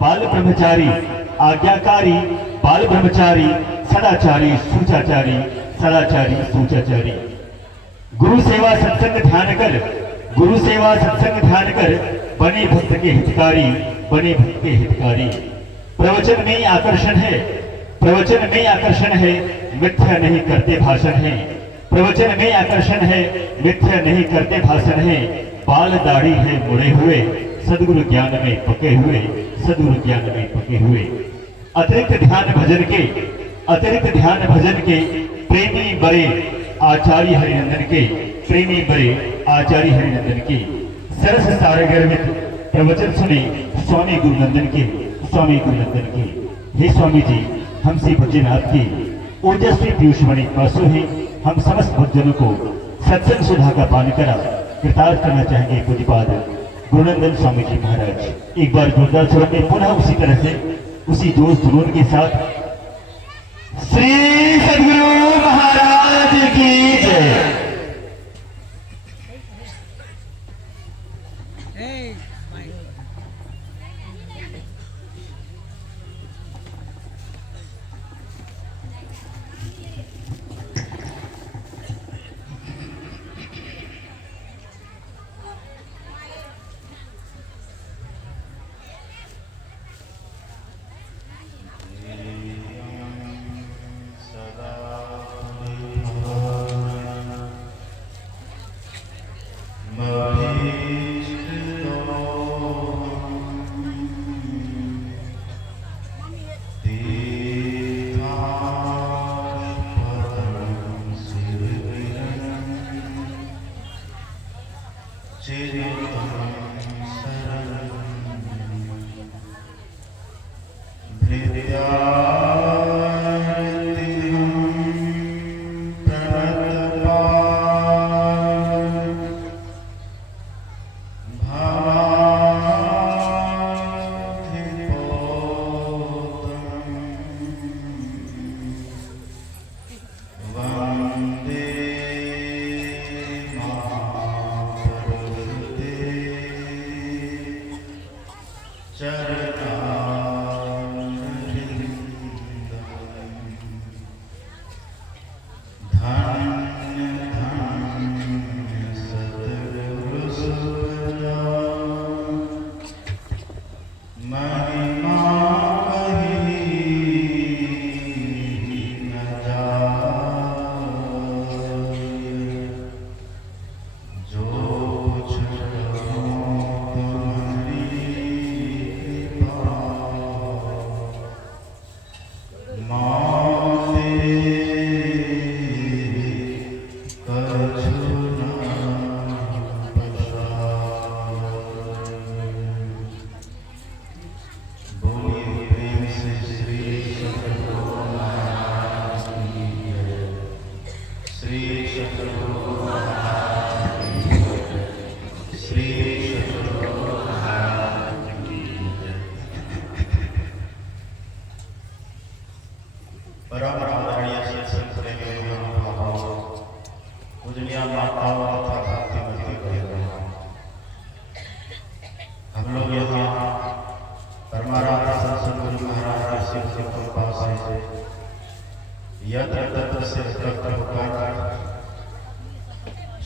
बाल ब्रह्मचारी, आज्ञाकारी, बाल ब्रह्मचारी, सदाचारी, सूचाचारी, सदाचारी, सूचाचारी। गुरु सेवा सत्संग ध्यान कर, गुरु सेवा सत्संग ध्यान कर, बने भक्त के हितकारी, बने भक्त के हितकारी। प्रवचन में आकर्षण है, प्रवचन में आकर्षण है, मिथ्या नहीं करते भाषण है। प्रवचन में आकर्षण है, मिथ्या नहीं करते भाषण है। बाल दाढ़ी है मुड़े हुए, सदगुरु ज्ञान में पके हुए, सदगुरु ज्ञान में पके हुए। अतिरिक्त ध्यान भजन के, अतिरिक्त ध्यान भजन के प्रेमी बड़े आचार्य हरिनंदन के, प्रेमी बड़े आचार्य हरिनंदन के। सरस सारगर्भित प्रवचन सुने स्वामी गुरुनंदन के, स्वामी गुरुनंदन के। हे स्वामी जी, हम श्री भजनाथ की ओजस्वी पीयूषमणि पासु हैं। हम समस्त भक्तजनों को सत्संग सुधा का पान करा कृतार्थ करना चाहेंगे पूज्यपाद गुरुनंदन स्वामी जी महाराज। एक बार जोरदार स्वर में पुनः उसी तरह से, उसी जोश जुनून के साथ श्री सद्गुरु महाराज की जय।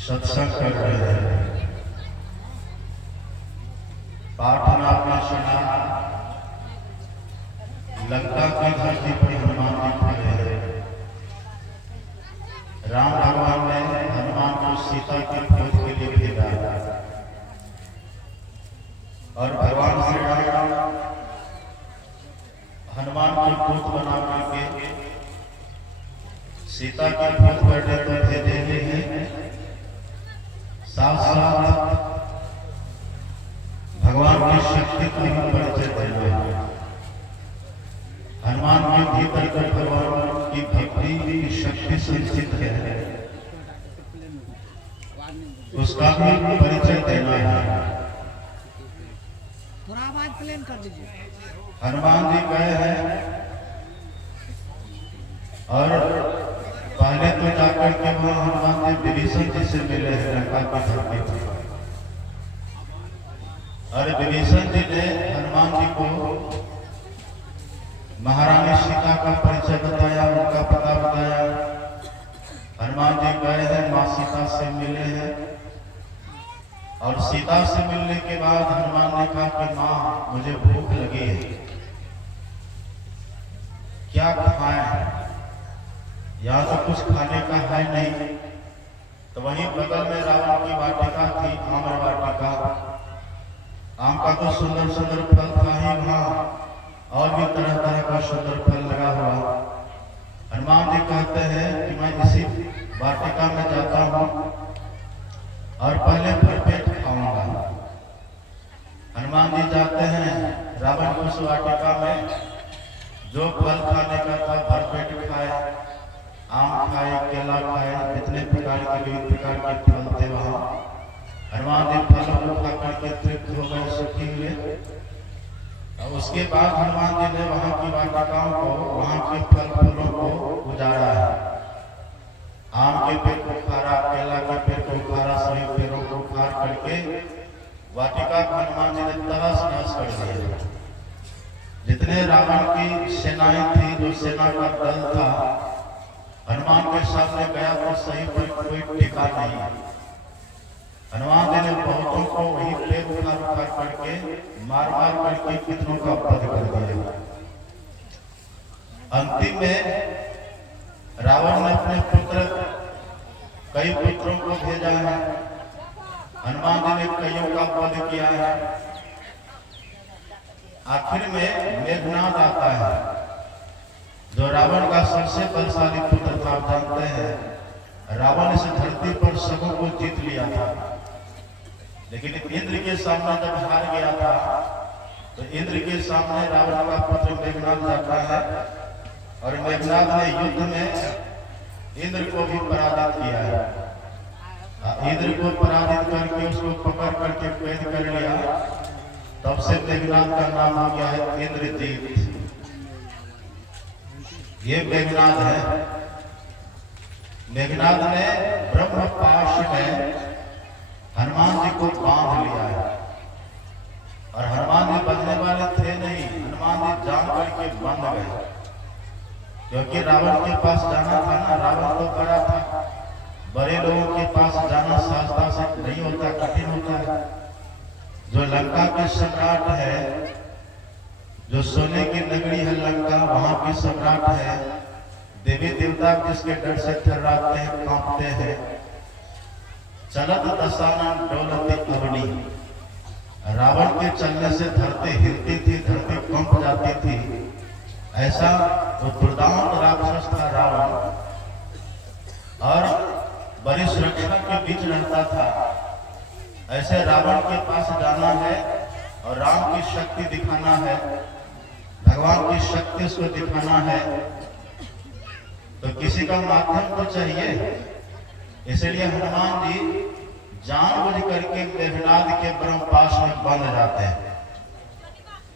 सत्संग कर रहे हैं। प्रार्थना आपने सुना, लंका की धरती पर हनुमान जी खड़े हैं। राम भगवान ने हनुमान को सीता की खोज के लिए भेजा और भगवान श्री राम हनुमान को दूत बना करके सीता की खोज करने को भेजे हैं। साथ साथ भगवान की शक्ति का भी परिचय देना है। हनुमान के भीतर कर भगवान की भक्ति की शक्ति संचित है, उसका भी परिचय देना है। थोड़ा आवाज प्लेन कर दीजिए। हनुमान जी गए हैं और पहले तो जाकर के वहां हनुमान जी विभीषण जी से मिले हैं लंका की धरती पर। और विभीषण जी ने हनुमान जी को रानी सीता का परिचय बताया, उनका पता बताया। हनुमान जी गए हैं, माँ सीता से मिले हैं और सीता से मिलने के बाद हनुमान ने कहा कि माँ मुझे भूख लगी है, क्या खाएं, यहाँ तो कुछ खाने का है नहीं। तो वहीं बगल में रावण की वाटिका थी, आम्र वाटिका। आम का तो सुंदर सुंदर फल था ही वहाँ, और भी तरह तरह का सुंदर फल लगा हुआ। हनुमान जी कहते हैं कि मैं इसी वाटिका में जाता हूँ और पहले भरपेट खाऊंगा। हनुमान जी जाते हैं, रावण को उस वाटिका में जो फल खाने का था भरपेट खाए, आम खाए, केला खाए, जितने प्रकार के विभिन्न प्रकार के फल थे वहाँ। हनुमान जी फलों को खा करके तृप्त हो गए, सुखी हुए। और उसके बाद हनुमान जी ने वहाँ की वाटिकाओं को, वहाँ के फल फूलों को उजाड़ा है। आम के पेड़ को उखाड़ा, केला के पेड़ को उखाड़ा, सभी पेड़ों को उखाड़ करके वाटिका को हनुमान जी ने तहस नहस कर दिया। जितने रावण की सेनाएं थी, जो सेना का दल था, हनुमान के सामने गया तो सही पर कोई टिका नहीं। हनुमान जी ने बहुतों को वही पेड़ उखाड़ करके मार मार करके कितनों का वध कर दिया। अंतिम में रावण ने अपने पुत्र, कई पुत्रों को भेजा है। हनुमान जी ने कईयों का वध किया है। आखिर में मेघनाद आता है, जो रावण का सबसे बलशाली पुत्र था। आप जानते हैं रावण इस धरती पर सबों को जीत लिया था, लेकिन इंद्र के सामने जब हार गया था तो इंद्र के सामने रावण का पुत्र मेघनाद जाता है और मेघनाद ने युद्ध में इंद्र को भी पराजित किया है। इंद्र को पराजित करके उसको पकड़ करके कैद कर लिया। तब से मेघनाद का नाम हो गया है इंद्रजीत। ये मेघनाद है। मेघनाद ने ब्रह्म पाश में हनुमान जी को बांध लिया है और हनुमान जी बंधने वाले थे नहीं, हनुमान जी जान करके बंध गए, क्योंकि रावण के पास जाना था ना। रावण तो बड़ा था, बड़े लोगों के पास जाना सहजता से नहीं होता, कठिन होता है। जो लंका के सम्राट है, जो सोने की नगरी है लंका, वहां की सम्राट है, देवी देवता जिसके डर से थर्राते हैं, कांपते हैं। चलत दशानन डोलती अवनी, रावण के चलने से धरती हिलती थी, धरती कंप जाती थी। ऐसा वो दुर्दांत राक्षस था रावण, और बड़ी सुरक्षा के बीच रहता था। ऐसे रावण के पास जाना है और राम की शक्ति दिखाना है, भगवान की शक्ति उसको दिखाना है, तो किसी का माध्यम तो चाहिए। इसलिए हनुमान जी जानबूझ करके मेघनाद के ब्रह्मपाश में बंद जाते हैं।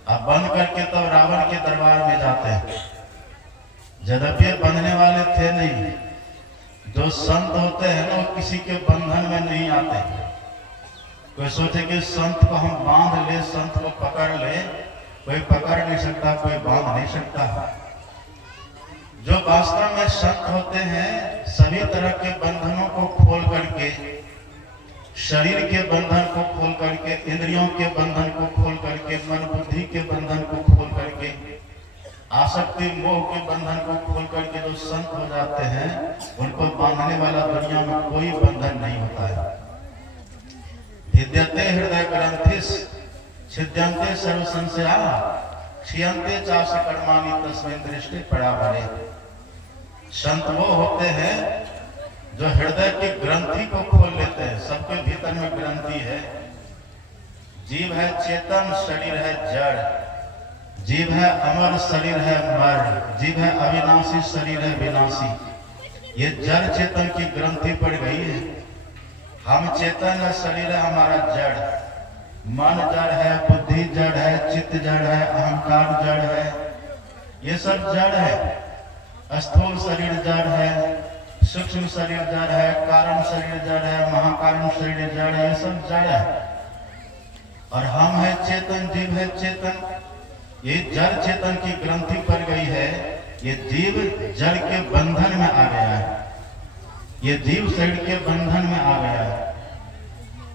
अब बंद करके तो रावण के दरबार में जाते हैं। यद्यपि बंधने वाले थे नहीं, जो संत होते हैं ना, वो किसी के बंधन में नहीं आते। कोई सोचे कि संत को हम बांध ले, संत को पकड़ ले, कोई पकड़ नहीं सकता, कोई बांध नहीं सकता। जो वास्तव में संत होते हैं, सभी तरह के बंधनों को खोल करके, शरीर के बंधन को खोल करके, इंद्रियों के बंधन को खोल करके, मन बुद्धि के बंधन को खोल करके, आसक्ति मोह के बंधन को खोल करके जो संत हो जाते हैं, उनको बांधने वाला दुनिया में कोई बंधन नहीं होता है। भिद्यते हृदय ग्रंथिस छिद्यन्ते सर्व संशया क्षीयन्ते चाश कर्माणि तस्मिन् दृष्टि पड़ा भरे। संत वो होते हैं जो हृदय की ग्रंथि को खोल लेते हैं। सबके भीतर में ग्रंथि है। जीव है चेतन, शरीर है जड़। जीव है अमर, शरीर है मर। जीव है अविनाशी, शरीर है विनाशी। ये जड़ चेतन की ग्रंथि पड़ गई है। हम चेतन है, शरीर है हमारा जड़। मन जड़ है, बुद्धि जड़ है, चित्त जड़ है, अहंकार जड़ है। ये सब जड़ है। स्थूल शरीर जड़ है, सूक्ष्म शरीर जड़ है, कारण शरीर जड़ है, महाकारण शरीर जड़ है। ये सब जड़ है। और हम है चेतन, जीव है चेतन। ये जड़ चेतन की ग्रंथि पर गई है, ये जीव जड़ के बंधन में आ गया है, ये जीव शरीर के बंधन में आ गया है।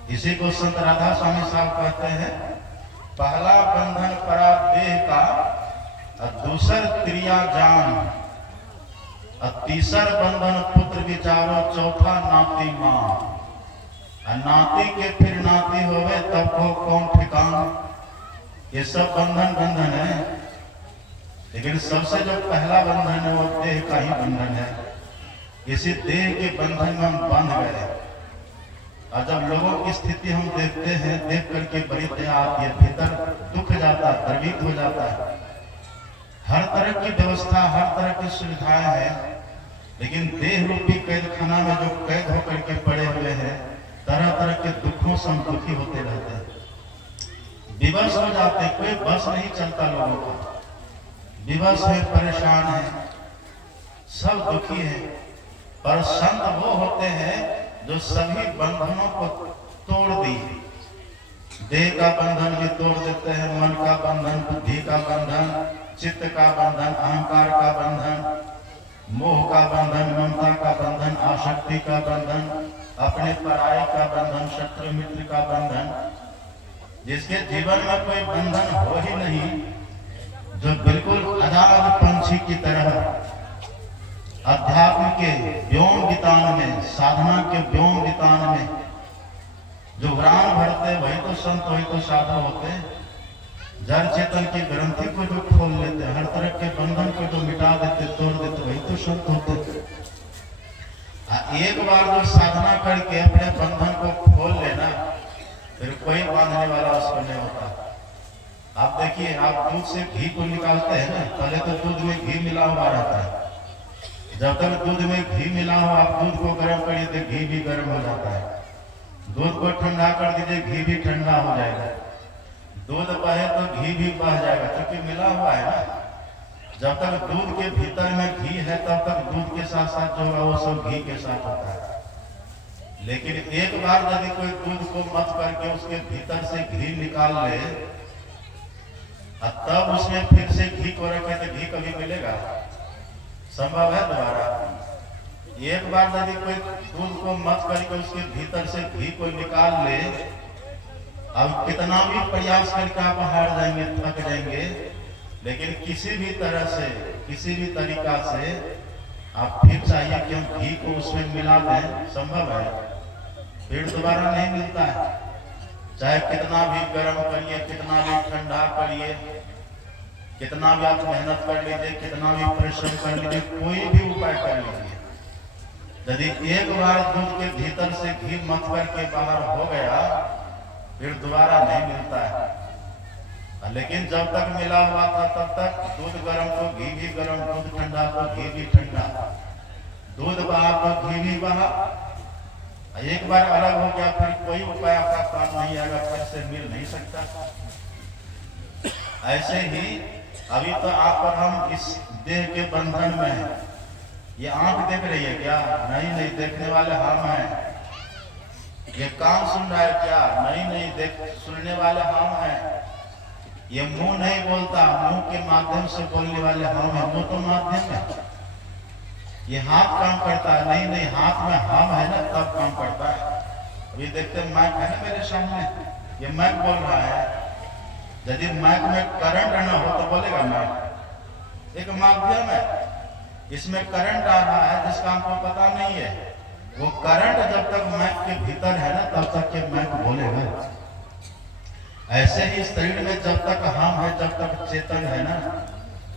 इसी को संत राधा स्वामी साहब कहते हैं, पहला बंधन परा देह का, और दूसर क्रिया जान, और तीसर बंधन पुत्र विचारो, चौथा नाती मां। और नाती के फिर नाती होवे तब को कौन ठिकान। ये सब बंधन बंधन है, लेकिन सबसे जो पहला बंधन है वो देह का ही बंधन है। इसी देह के बंधन में हम बंध गए। और जब लोगों की स्थिति हम देखते हैं, देख करके बड़ी दया आती है, भीतर दुख जाता है, द्रवित हो जाता है। हर तरह की व्यवस्था, हर तरह की सुविधाएं हैं, लेकिन देह रूपी कैद खाना में जो कैद होकर के पड़े हुए हैं, तरह तरह के दुखों से हम दुखी होते रहते हैं, विवश हो जाते, कोई बस नहीं चलता लोगों का, विवश है, परेशान है, सब दुखी है। पर संत वो होते हैं जो सभी बंधनों को तोड़ दिए। देह का बंधन भी तोड़ देते हैं, मन का बंधन, बुद्धि का बंधन, चित्त का बंधन, अहंकार का बंधन, मोह का बंधन, ममता का बंधन, आसक्ति का बंधन, अपने पराये का बंधन, शत्रु मित्र का बंधन। जिसके जीवन में कोई बंधन हो ही नहीं, जो बिल्कुल आजाद पंछी की तरह अध्यात्म के व्योम वितान में, साधना के व्योम वितान में जो उड़ान भरते, वही तो संत, वही तो साधु होते। जड़ चेतन की ग्रंथि को जो खोल लेते, हर तरह के बंधन को जो मिटा देते, तोड़ देते, वही तो संत होते। एक बार जो साधना करके अपने बंधन को खोल लेना, फिर कोई बांधने वाला उसको नहीं होता। आप देखिए, आप दूध से घी को निकालते हैं ना, पहले तो दूध में घी मिला हुआ रहता है। जब तक दूध में घी मिला हो, आप दूध को गर्म करिए तो घी भी गर्म हो जाता है। दूध को ठंडा कर दीजिए, घी भी ठंडा हो जाएगा। दूध बहे तो घी भी बह जाएगा, क्योंकि मिला हुआ है ना। जब तक दूध के भीतर में घी है, तब तक दूध के साथ साथ जो होगा वो सब घी के साथ होता है। लेकिन एक बार यदि कोई दूध को मत करके उसके भीतर से घी निकाल ले, तब उसमें फिर से घी को रखे तो घी कभी मिलेगा? संभव है दोबारा? एक बार यदि कोई दूध को मत करके उसके भीतर से घी को निकाल ले, अब कितना भी प्रयास करके आप हार जाएंगे, थक जाएंगे, लेकिन किसी भी तरह से, किसी भी तरीका से आप फिर चाहिए कि हम घी को उसमें मिला दें, संभव है? फिर दोबारा नहीं मिलता है। चाहे कितना भी गर्म करिए, कितना भी ठंडा करिए, कितना भी आप मेहनत कर लीजिए, कितना भी परिश्रम कर लीजिए, कोई भी उपाय कर लीजिए, यदि एक बार दूध के भीतर से घी मत करके बाहर हो गया, फिर दोबारा नहीं मिलता है। लेकिन जब तक मिला हुआ था, तब तक दूध गर्म तो घी भी गर्म, दूध ठंडा तो घी भी ठंडा, दूध बहा तो घी भी बहा। एक बार अलग हो गया, फिर कोई उपाय आपका काम नहीं आएगा, फिर से मिल नहीं सकता। ऐसे ही अभी तो आप और हम इस देह के बंधन में हैं। ये आंख देख रही है क्या? नहीं, नहीं, देखने वाले हम हैं। ये कान सुन रहा है क्या? नहीं, नहीं, सुनने वाले हम हैं। ये मुंह नहीं बोलता, मुंह के माध्यम से बोलने वाले हम हैं, मुंह तो माध्यम है। ये हाथ काम करता है, नहीं, नहीं, हाथ में हम है ना, तब काम करता है। अभी देखते माइक है ना मेरे सामने, ये माइक बोल रहा है। यदि माइक में करंट ना हो तो बोलेगा माइक? एक माध्यम है, इसमें करंट आ रहा है जिसका हमको पता नहीं है। वो करंट जब तक माइक के भीतर है ना, तब तक ये माइक बोलेगा। ऐसे ही शरीर में जब तक हम है, जब तक चेतन है ना,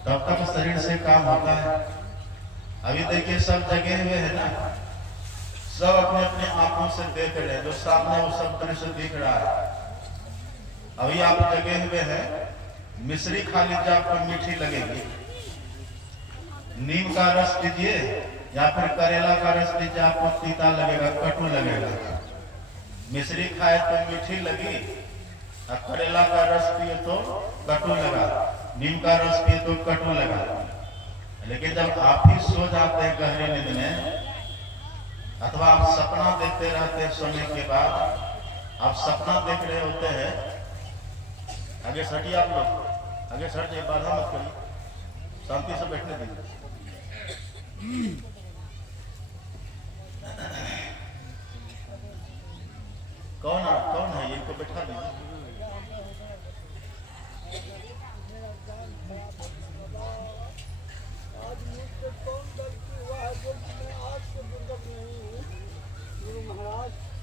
तब तक शरीर से काम होता है। अभी देखिए, सब जगे हुए है ना, सब अपने अपने आंखों से देख रहे हैं, जो सामने वो सब दृश्य दिख रहा है। अभी आप जगे हुए हैं, मिश्री खा लीजिए, आपको मीठी लगेगी। नीम का रस पीजिए या फिर करेला का रस पीजिए, आपको तीता लगेगा, कटु लगेगा। मिश्री खाए तो मीठी लगी, और करेला का रस पिए तो कटु लगा, नीम का रस पिए तो कटु लगा। लेकिन जब आप ही सो जाते हैं गहरी नींद में, अथवा आप सपना देखते रहते हैं सोने के बाद, आप सपना देख रहे होते हैं, आगे सटिए आप लोग, आगे सर जी बाधा मत करिए, शांति से बैठने दीजिए। कौन है ये, इनको बैठा दीजिए।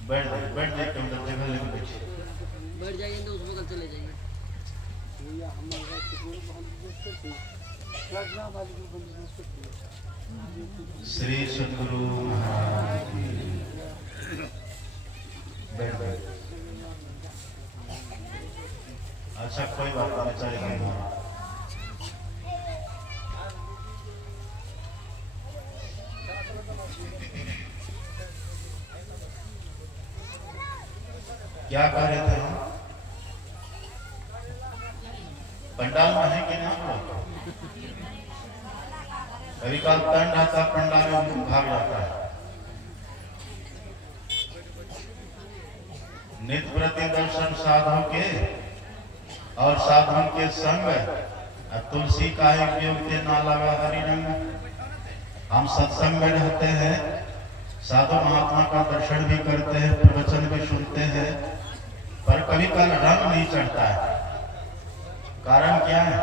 बैठ जाइए कम जगह लेकर बैठ जाइए तो उस बगल चले जाइए। श्री सद्गुरु महाराज की। बैठ जाइए। अच्छा कोई बात नहीं, चलेगा। क्या कह रहे थे हम? पंडाल में है कि नहीं आप लोग? कभी काल तंड आता पंडाल में भाग जाता है। नित्य प्रति दर्शन साधु के और साधु के संग, तुलसी का ही उपयोग के ना लगा हरि रंग। हम सत्संग में रहते हैं, साधु महात्मा का दर्शन भी करते हैं, प्रवचन भी सुनते हैं, पर कभी कल रंग नहीं चढ़ता है। कारण क्या है?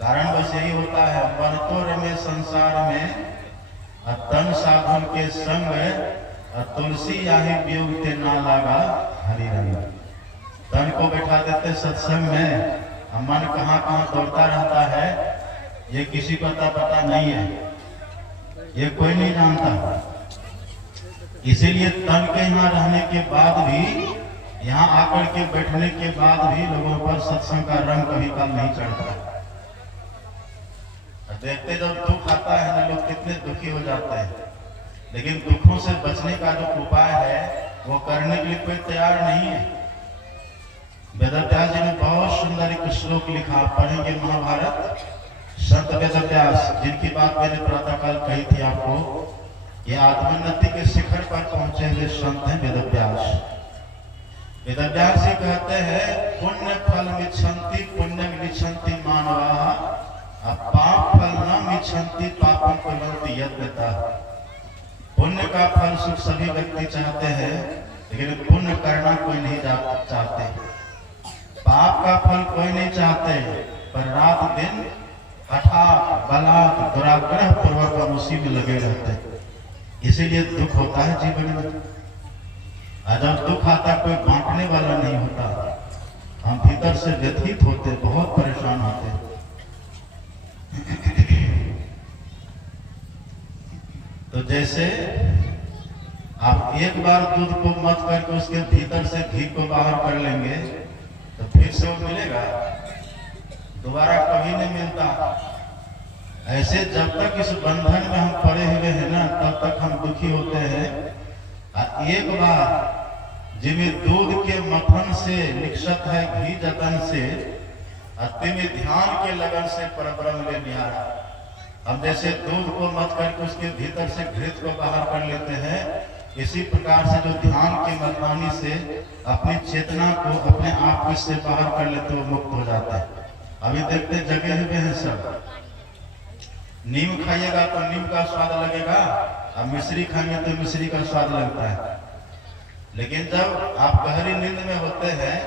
कारण बस यही होता है, मन तो रमे संसार में, तन साधन के संग, तुलसी याही वियोग ते ना लागा हरि रंग। तन को बैठा देते सत्संग में, मन कहाँ कहाँ दौड़ता रहता है, ये किसी को पता नहीं है, ये कोई नहीं जानता। इसीलिए तन के यहाँ रहने के बाद भी, यहाँ आकर के बैठने के बाद भी लोगों पर सत्संग का रंग कभी काल नहीं चढ़ता। देखते जब दुख आता है ना, लोग कितने दुखी हो जाते हैं, लेकिन दुखों से बचने का जो उपाय है वो करने के लिए कोई तैयार नहीं है। वेदव्यास जी ने बहुत सुंदर एक श्लोक लिखा, पढ़ेंगे महाभारत। संत वेदव्यास, जिनकी बात मैंने प्रातःकाल कही थी आपको, ये आत्मोन्नति के शिखर पर पहुंचे हुए संत हैं वेदव्यास। वेदव्यास जी कहते हैं, पुण्य फल मिच्छन्ति पुण्य मिच्छन्ति मानवा, पाप फल न मिच्छन्ति पापं कुर्वन्ति यद्यथा। पुण्य का फल सुख सभी व्यक्ति चाहते हैं, लेकिन पुण्य करना कोई नहीं चाहते। पाप का फल कोई नहीं चाहते, पर रात दिन हठात बलात् दुराग्रह पूर्वक हम उसी में लगे रहते हैं। इसीलिए दुख होता है जीवन में। जब दुख आता कोई बांटने वाला नहीं होता, हम भीतर से व्यथित होते, बहुत परेशान होते। तो जैसे आप एक बार दूध को मत करके उसके भीतर से घी को बाहर कर लेंगे, तो फिर से वो मिलेगा, दोबारा कभी नहीं मिलता। ऐसे जब तक इस बंधन में हम पड़े हुए हैं ना, तब तक हम दुखी होते हैं। एक बार जिन्हें दूध के मथन से निक्षत है घी जतन से, अतिमि ध्यान के लगन से परब्रह्म ले निहारा। हम जैसे दूध को मत करके उसके भीतर से घृत को बाहर कर लेते हैं, इसी प्रकार से जो ध्यान के मतवानी से अपनी चेतना को, अपने आप को इससे बाहर कर लेते, वो मुक्त हो जाता है। अभी देखते जगे हुए हैं सब, नीम खाइएगा तो नीम का स्वाद लगेगा, अब मिश्री खाएंगे तो मिश्री का स्वाद लगता है। लेकिन जब आप गहरी नींद में होते हैं,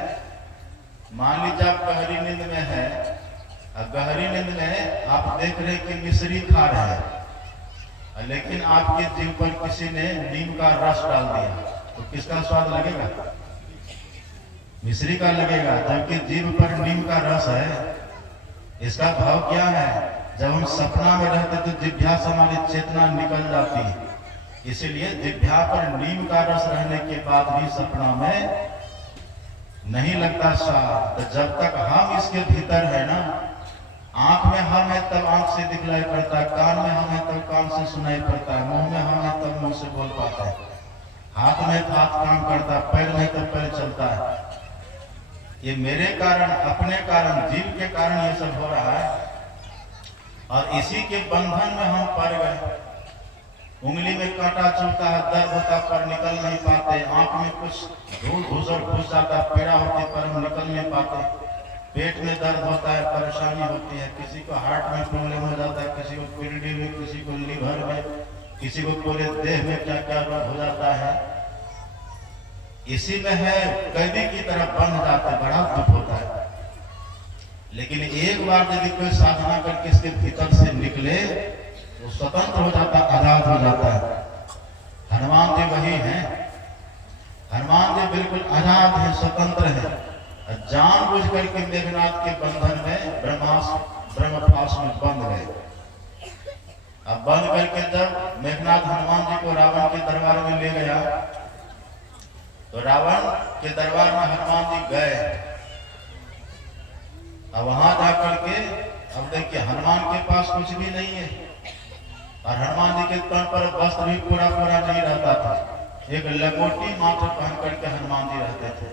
मान लीजिए आप गहरी नींद में है, गहरी नींद में आप देख रहे कि मिश्री खा रहे हैं, लेकिन आपके जीभ पर किसी ने नीम का रस डाल दिया, तो किसका स्वाद लगेगा? मिश्री का लगेगा। जबकि जीभ पर नीम का रस है। इसका भाव क्या है? जब हम सपना में रहते तो जिह्वा से हमारी चेतना निकल जाती है, इसीलिए जिह्वा पर नीम का रस रहने के बाद भी सपना में नहीं लगता स्वाद। तो जब तक हम इसके भीतर है ना, आंख में हम है तब आंख से दिखलाई पड़ता है, कान में हम है तब कान से सुनाई पड़ता है, मुंह में हम है तब मुंह से बोल पाता है, हाथ में हाथ काम करता है, पैर में तब पैर चलता है। ये मेरे कारण, अपने कारण, जीव के कारण ये सब हो रहा है। और इसी के बंधन में हम पड़ गए। उंगली में कांटा चुभता है, दर्द होता पर निकल नहीं पाते, आंख में कुछ धूल धूसर घुस जाता, पीड़ा होती पर हम निकल नहीं पाते। पेट में दर्द होता है, परेशानी होती है, किसी को हार्ट में प्रॉब्लम हो जाता है, किसी को किडनी में, किसी को लीवर में, किसी को पूरे देह में क्या क्या रोग हो जाता है। इसी में है कैदी की तरह बंध जाते, बड़ा दुख होता है। लेकिन एक बार यदि कोई साधना करके इसके भीतर से निकले वो स्वतंत्र हो जाता, आजाद हो जाता है। हनुमान जी वही हैं, हनुमान जी बिल्कुल आजाद हैं, स्वतंत्र हैं। जान बुझ करके मेघनाथ के बंधन में ब्रह्मपाश में बंध गए। अब बंद करके जब मेघनाथ हनुमान जी को रावण के दरबार में ले गया तो रावण के दरबार में हनुमान जी गए। अब वहां जाकर के अब देखिए हनुमान के पास कुछ भी नहीं है और हनुमान जी के तन पर वस्त्र भी पूरा पूरा नहीं रहता था। एक लंगोटी मात्र पहन करके हनुमान जी रहते थे,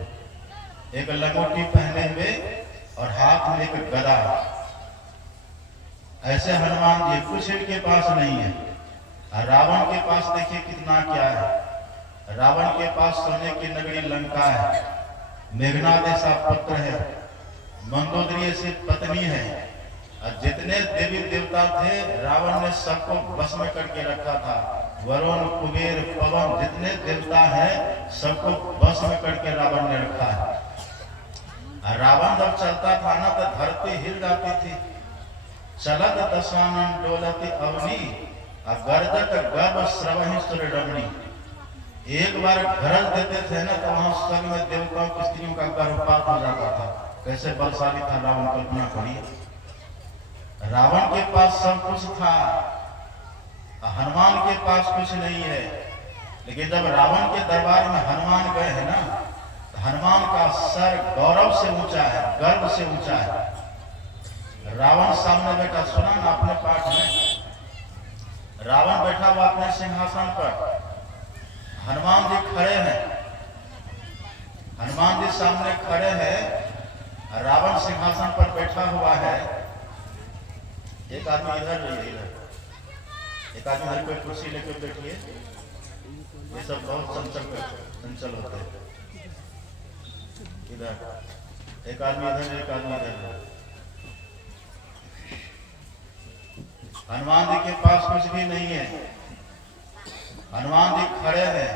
एक लंगोटी पहने हुए और हाथ में एक गदा। ऐसे हनुमान जी कुछ इनके पास नहीं है। और रावण के पास देखिए कितना क्या है। रावण के पास सोने की नगरी लंका है, मेघनाथ ऐसा पुत्र है, मंदोदरी ऐसी पत्नी है और जितने देवी देवता थे रावण ने सबको बस में करके रखा था। वरुण, कुबेर, पवन जितने देवता हैं सबको बस में करके रावण ने रखा है। और रावण जब चलता था ना तो धरती हिल जाती थी। चलत दशानन डोलती अवनी और गर्जत गर्भ श्रवहि सूर्यरमणी। एक बार गरज देते थे ना तो वहां स्वर्ग में देवताओं की स्त्रियों का गर्भपात हो जाता था। कैसे बलशाली था रावण, कल्पना करिए। रावण के पास सब कुछ था, हनुमान के पास कुछ नहीं है। लेकिन जब रावण के दरबार में हनुमान गए हैं ना तो हनुमान का सर गौरव से ऊंचा है, गर्व से ऊंचा है। रावण सामने बैठा, सुना ना अपने पाठ में, रावण बैठा हुआ अपने सिंहासन पर, हनुमान जी खड़े हैं, हनुमान जी सामने खड़े हैं, रावण सिंहासन पर बैठा हुआ है। एक आदमी इधर रहिए, इधर एक आदमी इधर कोई कुर्सी लेकर बैठिए। ये सब बहुत चंचल होते हैं। इधर एक आदमी, इधर एक आदमी, इधर। हनुमान जी के पास कुछ भी नहीं है, हनुमान जी खड़े हैं।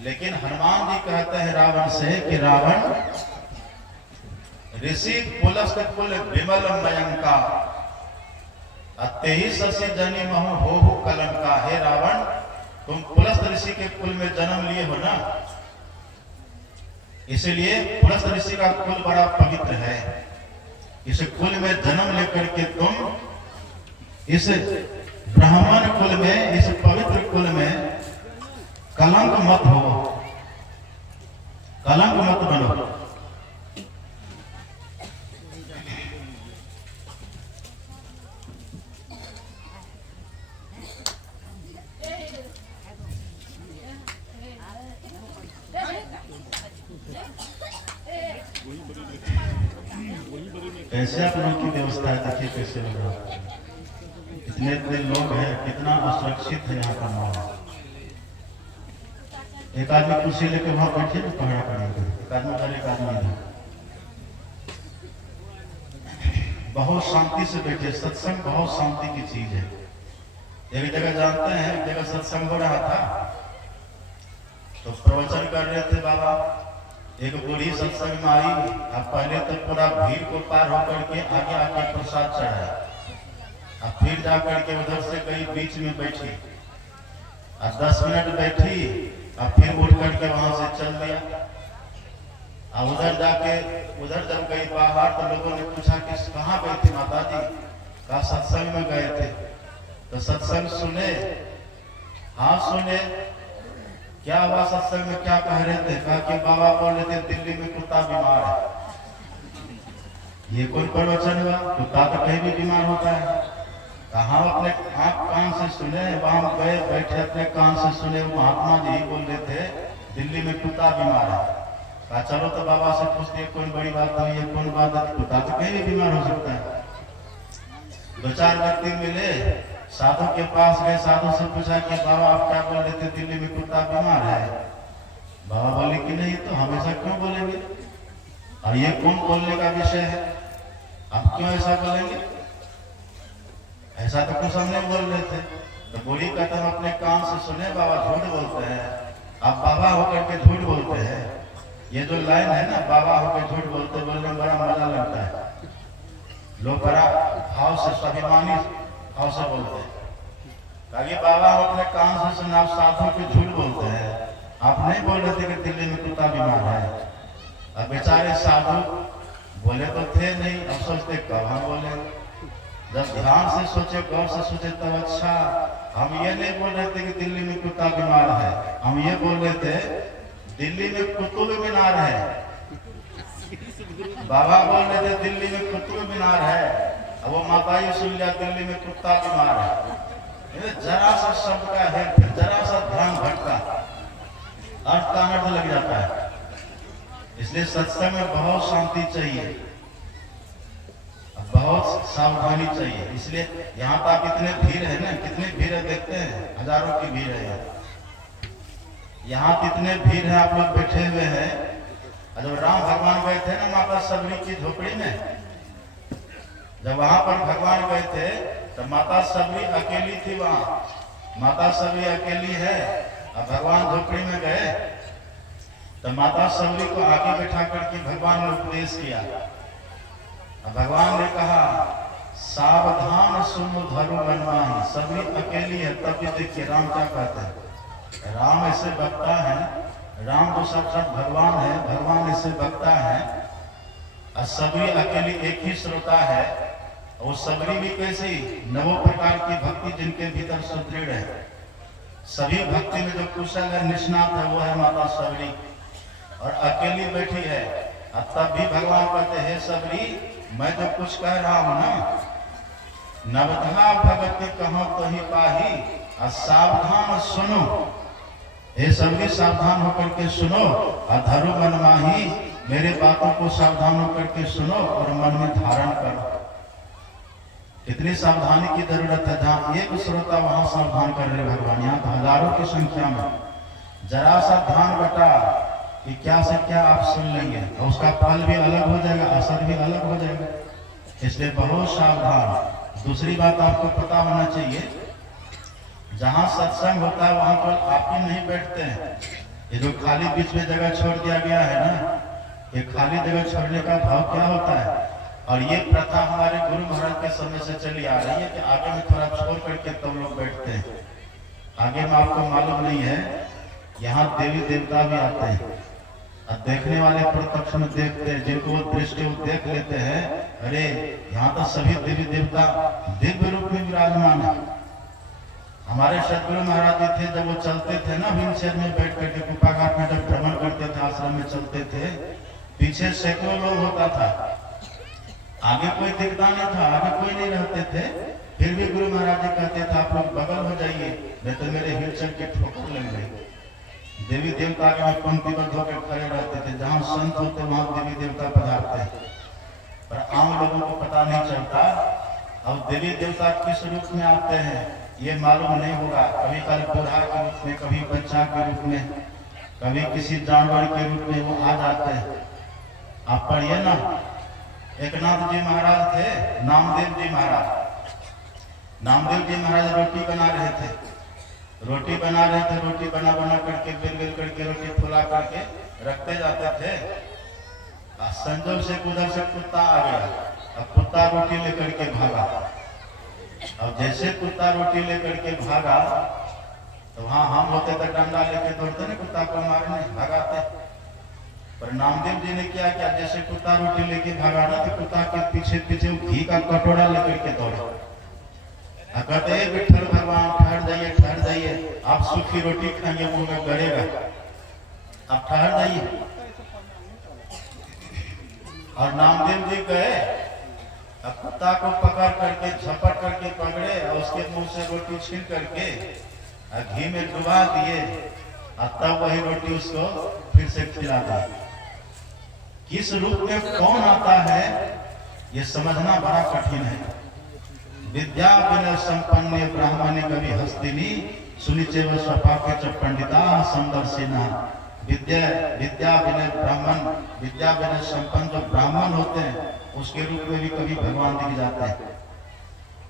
लेकिन हनुमान जी कहते हैं रावण से कि रावण, ऋषि पुलस्त कुल विमल मयंका अत्यहि शशि जनि महु होहु कलंका। हे रावण, तुम पुलस्त ऋषि के कुल में जन्म लिए हो ना, इसलिए पुलस्त ऋषि का कुल बड़ा पवित्र है। इस कुल में जन्म लेकर के तुम इस ब्राह्मण कुल में, इस पवित्र कुल में कलंक मत हो, कलंक मत बनो। कैसे आप लोगों की व्यवस्था है, देखिए कैसे लग रहा है। इतने इतने लोग हैं, कितना असुरक्षित है यहाँ का माहौल। एक आदमी कुर्सी लेके वहां बैठे ना, पकड़ा पड़ेगा, एक आदमी उधर, एक आदमी इधर। बहुत शांति से बैठे। सत्संग बहुत शांति की चीज है। एक जगह जानते हैं, एक जगह सत्संग हो रहा था तो प्रवचन कर रहे थे बाबा। एक बूढ़ी सत्संग में आई। अब पहले तो पूरा भीड़ को पार होकर के आगे आके प्रसाद चढ़ाया, अब फिर जाकर के उधर से गई, बीच में बैठी, अब 10 मिनट बैठी, अब फिर उठ करके वहां से चल दिया। अब उधर जाके, उधर जब गई बाहर तो लोगों ने पूछा कि कहाँ गए थे माता जी? कहा सत्संग में गए थे। तो सत्संग सुने? हाँ सुने। क्या हुआ सत्संग में, क्या कह रहे थे? कहा कि बाबा बोल रहे थे दिल्ली में कुत्ता बीमार है। ये कौन प्रवचन हुआ? कुत्ता तो कहीं भी बीमार होता है। कहा अपने आंख कान से सुने, वहां गए, बैठे, अपने कान से सुने, महात्मा जी ही बोल रहे थे दिल्ली में कुत्ता बीमार है। कहा चलो तो बाबा से पूछते कौन बड़ी बात हुई है, कौन बात है? कुत्ता तो कहीं भी बीमार हो सकता है। 2-4 व्यक्ति मिले, साधु के पास गए, साधु से पूछा कि बाबा आप क्या बोल रहे थे दिल्ली में कुत्ता बीमार है? बाबा बोले कि नहीं तो हमेशा क्यों बोलेंगे, और ये कौन बोलने का विषय है? आप क्यों ऐसा बोलेंगे? ऐसा तो कुछ हम नहीं बोल रहे थे। तो बूढ़ी कहते हम अपने कान से सुने बाबा झूठ बोलते हैं, आप बाबा होकर के झूठ बोलते हैं। ये जो लाइन है ना, बाबा होकर झूठ बोलते बोलने में बड़ा मजा लगता है। लोग बड़ा भाव से, स्वाभिमानी भाव से बोलते हैं। ताकि बाबा हो अपने कान से सुने, आप साधु के झूठ बोलते हैं। आप नहीं बोल रहे थे कि दिल्ली में कुत्ता बीमार है। अब बेचारे साधु बोले तो थे नहीं, अब सोचते कब हम बोले। जब ध्यान से सोचे, गौर से सोचे तब अच्छा, हम ये नहीं बोल रहे थे कि दिल्ली में कुत्ता बीमार है, हम ये बोल रहे थे दिल्ली में कुतुब मीनार है। बाबा बोल रहे थे दिल्ली में कुतुब मीनार है, अब वो माता ही सुन लिया दिल्ली में कुत्ता बीमार है। जरा सा शब्द का है, फिर जरा सा ध्यान भटका, अर्थ का अनर्थ लग जाता है। इसलिए सत्संग में बहुत शांति चाहिए, बहुत सावधानी चाहिए। इसलिए यहाँ पर आप इतने भीड़ है ना, कितनी भीड़ है देखते हैं, हजारों की भीड़ है यहाँ कितने भीड़ है। आप लोग बैठे हुए हैं। जब राम भगवान गए थे ना माता सबरी की झोपड़ी में, जब वहां पर भगवान गए थे तो माता सबरी अकेली थी। वहां माता सबरी अकेली है, अब भगवान झोपड़ी में गए तो माता सबरी को आगे बैठा करके भगवान ने उपदेश किया। भगवान ने कहा सावधान सुन धरु बनवाही। सबरी अकेली है, तब भी देखिए राम क्या कहते हैं। राम ऐसे बकता है, राम तो साक्षात भगवान है, भगवान ऐसे बकता है। और सबरी अकेली एक ही श्रोता है। और सबरी भी कैसी, नवों प्रकार की भक्ति जिनके भीतर सुदृढ़ है। सभी भक्ति में जो कुशल है, निष्णात है, वो है माता सबरी। और अकेली बैठी है, और तब भी भगवान कहते हैं सबरी मैं जो कुछ कह रहा हूं ना, नवधा भगत कहो तो ही पाही, और सावधान सुनो। हे सबरी सावधान होकर के सुनो, और धरु मन माही, मेरे बातों को सावधान होकर के सुनो और मन में धारण करो। कितनी सावधानी की जरूरत है। जहाँ एक श्रोता वहां सावधान कर रहे भगवान, यहाँ तो हजारों की संख्या में। जरा सा ध्यान बटा कि क्या से क्या आप सुन लेंगे, और उसका फल भी अलग हो जाएगा, असर भी अलग हो जाएगा। इसलिए बहुत सावधान। दूसरी बात आपको पता होना चाहिए, जहाँ सत्संग होता है वहां पर आप ही नहीं बैठते हैं। ये जो खाली बीच में जगह छोड़ दिया गया है ना, ये खाली जगह छोड़ने का भाव क्या होता है। और ये प्रथा हमारे गुरु महाराज के समय से चली आ रही है कि आगे में थोड़ा छोड़ करके तब लोग बैठते हैं। आगे में आपको मालूम नहीं है, यहाँ देवी देवता भी आते हैं। अब देखने वाले प्रत्यक्ष में देखते हैं, जिनको वो दृष्टि वो देख लेते हैं, अरे यहाँ तो सभी देवी देवता दिव्य रूप में विराजमान है। हमारे सदगुरु महाराज जी थे, जब वो चलते थे ना व्हीलचेयर में बैठ करके कुपा घाट में जब भ्रमण करते थे, आश्रम में चलते थे, पीछे सैकड़ों लोग होता था, आगे कोई दिखता नहीं था, आगे कोई नहीं रहते थे। फिर भी गुरु महाराज जी कहते थे आप लोग बगल हो जाइए, नहीं तो मेरे व्हीलचेयर के ठोकर लग जाएगी। देवी देवता के पंक्तिबद्ध होकर खड़े रहते थे। जहाँ संत होते वहां देवी देवता पधारते हैं, पर आम लोगों को पता नहीं चलता। अब देवी देवता किस रूप में आते हैं ये मालूम नहीं होगा। कभी कल बूढ़ा के रूप में, कभी बच्चा के रूप में, कभी किसी जानवर के रूप में वो आ जाते हैं। आप पढ़िए ना, एकनाथ जी महाराज थे, नामदेव जी महाराज। नामदेव जी महाराज रोटी बना रहे थे, रोटी बना करके बेल करके रोटी फुला करके रखते जाते थे। संजोग से उधर से कुत्ता आ गया, अब कुत्ता रोटी लेकर के भागा। अब जैसे कुत्ता रोटी लेकर के भागा तो वहां हम होते तो डंडा लेके दौड़ते ना कुत्ता को मारने, भगाते। पर नामदेव जी ने क्या किया, जैसे कुत्ता रोटी लेके भागा ना तो कुत्ता के पीछे पीछे घी का कटोरा लेकर के दौड़े। कहते हैं विठल भगवान ठहर जाइए, आप सूखी रोटी खाएंगे मुंह में गड़ेगा, आप ठहर जाइए। और नामदेव जी गए, कुत्ता को पकड़ करके झपट करके पकड़े और उसके मुंह से रोटी छीन करके घी में डुबा दिए, और तब वही रोटी उसको फिर से खिला दी। किस रूप में कौन आता है ये समझना बड़ा कठिन है। विद्या विनय संपन्न ब्राह्मणी कवि हस्तिनी सुनिचे व स्वपाक्य च पंडिता संदर्शिना। विद्या विद्या विनय ब्राह्मण, विद्या विनय संपन्न जो ब्राह्मण होते हैं उसके रूप में भी कभी भगवान दिख जाते हैं,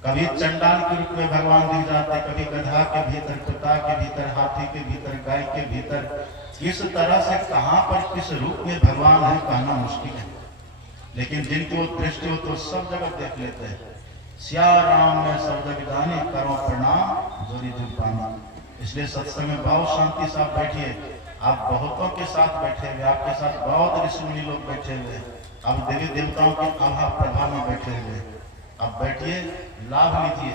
कभी चंडाल के रूप में भगवान दिख जाते हैं, कभी गधा के भीतर, कुत्ता के भीतर, हाथी के भीतर, गाय के भीतर। किस तरह से कहां पर किस रूप में भगवान है कहना मुश्किल है, लेकिन जिनको दृष्टि हो तो सब जगह देख लेते हैं। सिया राम में सब जग जाने, करो प्रणाम जोरी जुग पानी। इसलिए सत्संग में बहुत शांति से आप बैठिए। आप बहुतों के साथ बैठे हुए, आपके साथ बहुत ऋषि मुनि लोग बैठे हुए, आप देवी देवताओं के आभा प्रभा में बैठे हुए। आप बैठिए, लाभ लीजिए,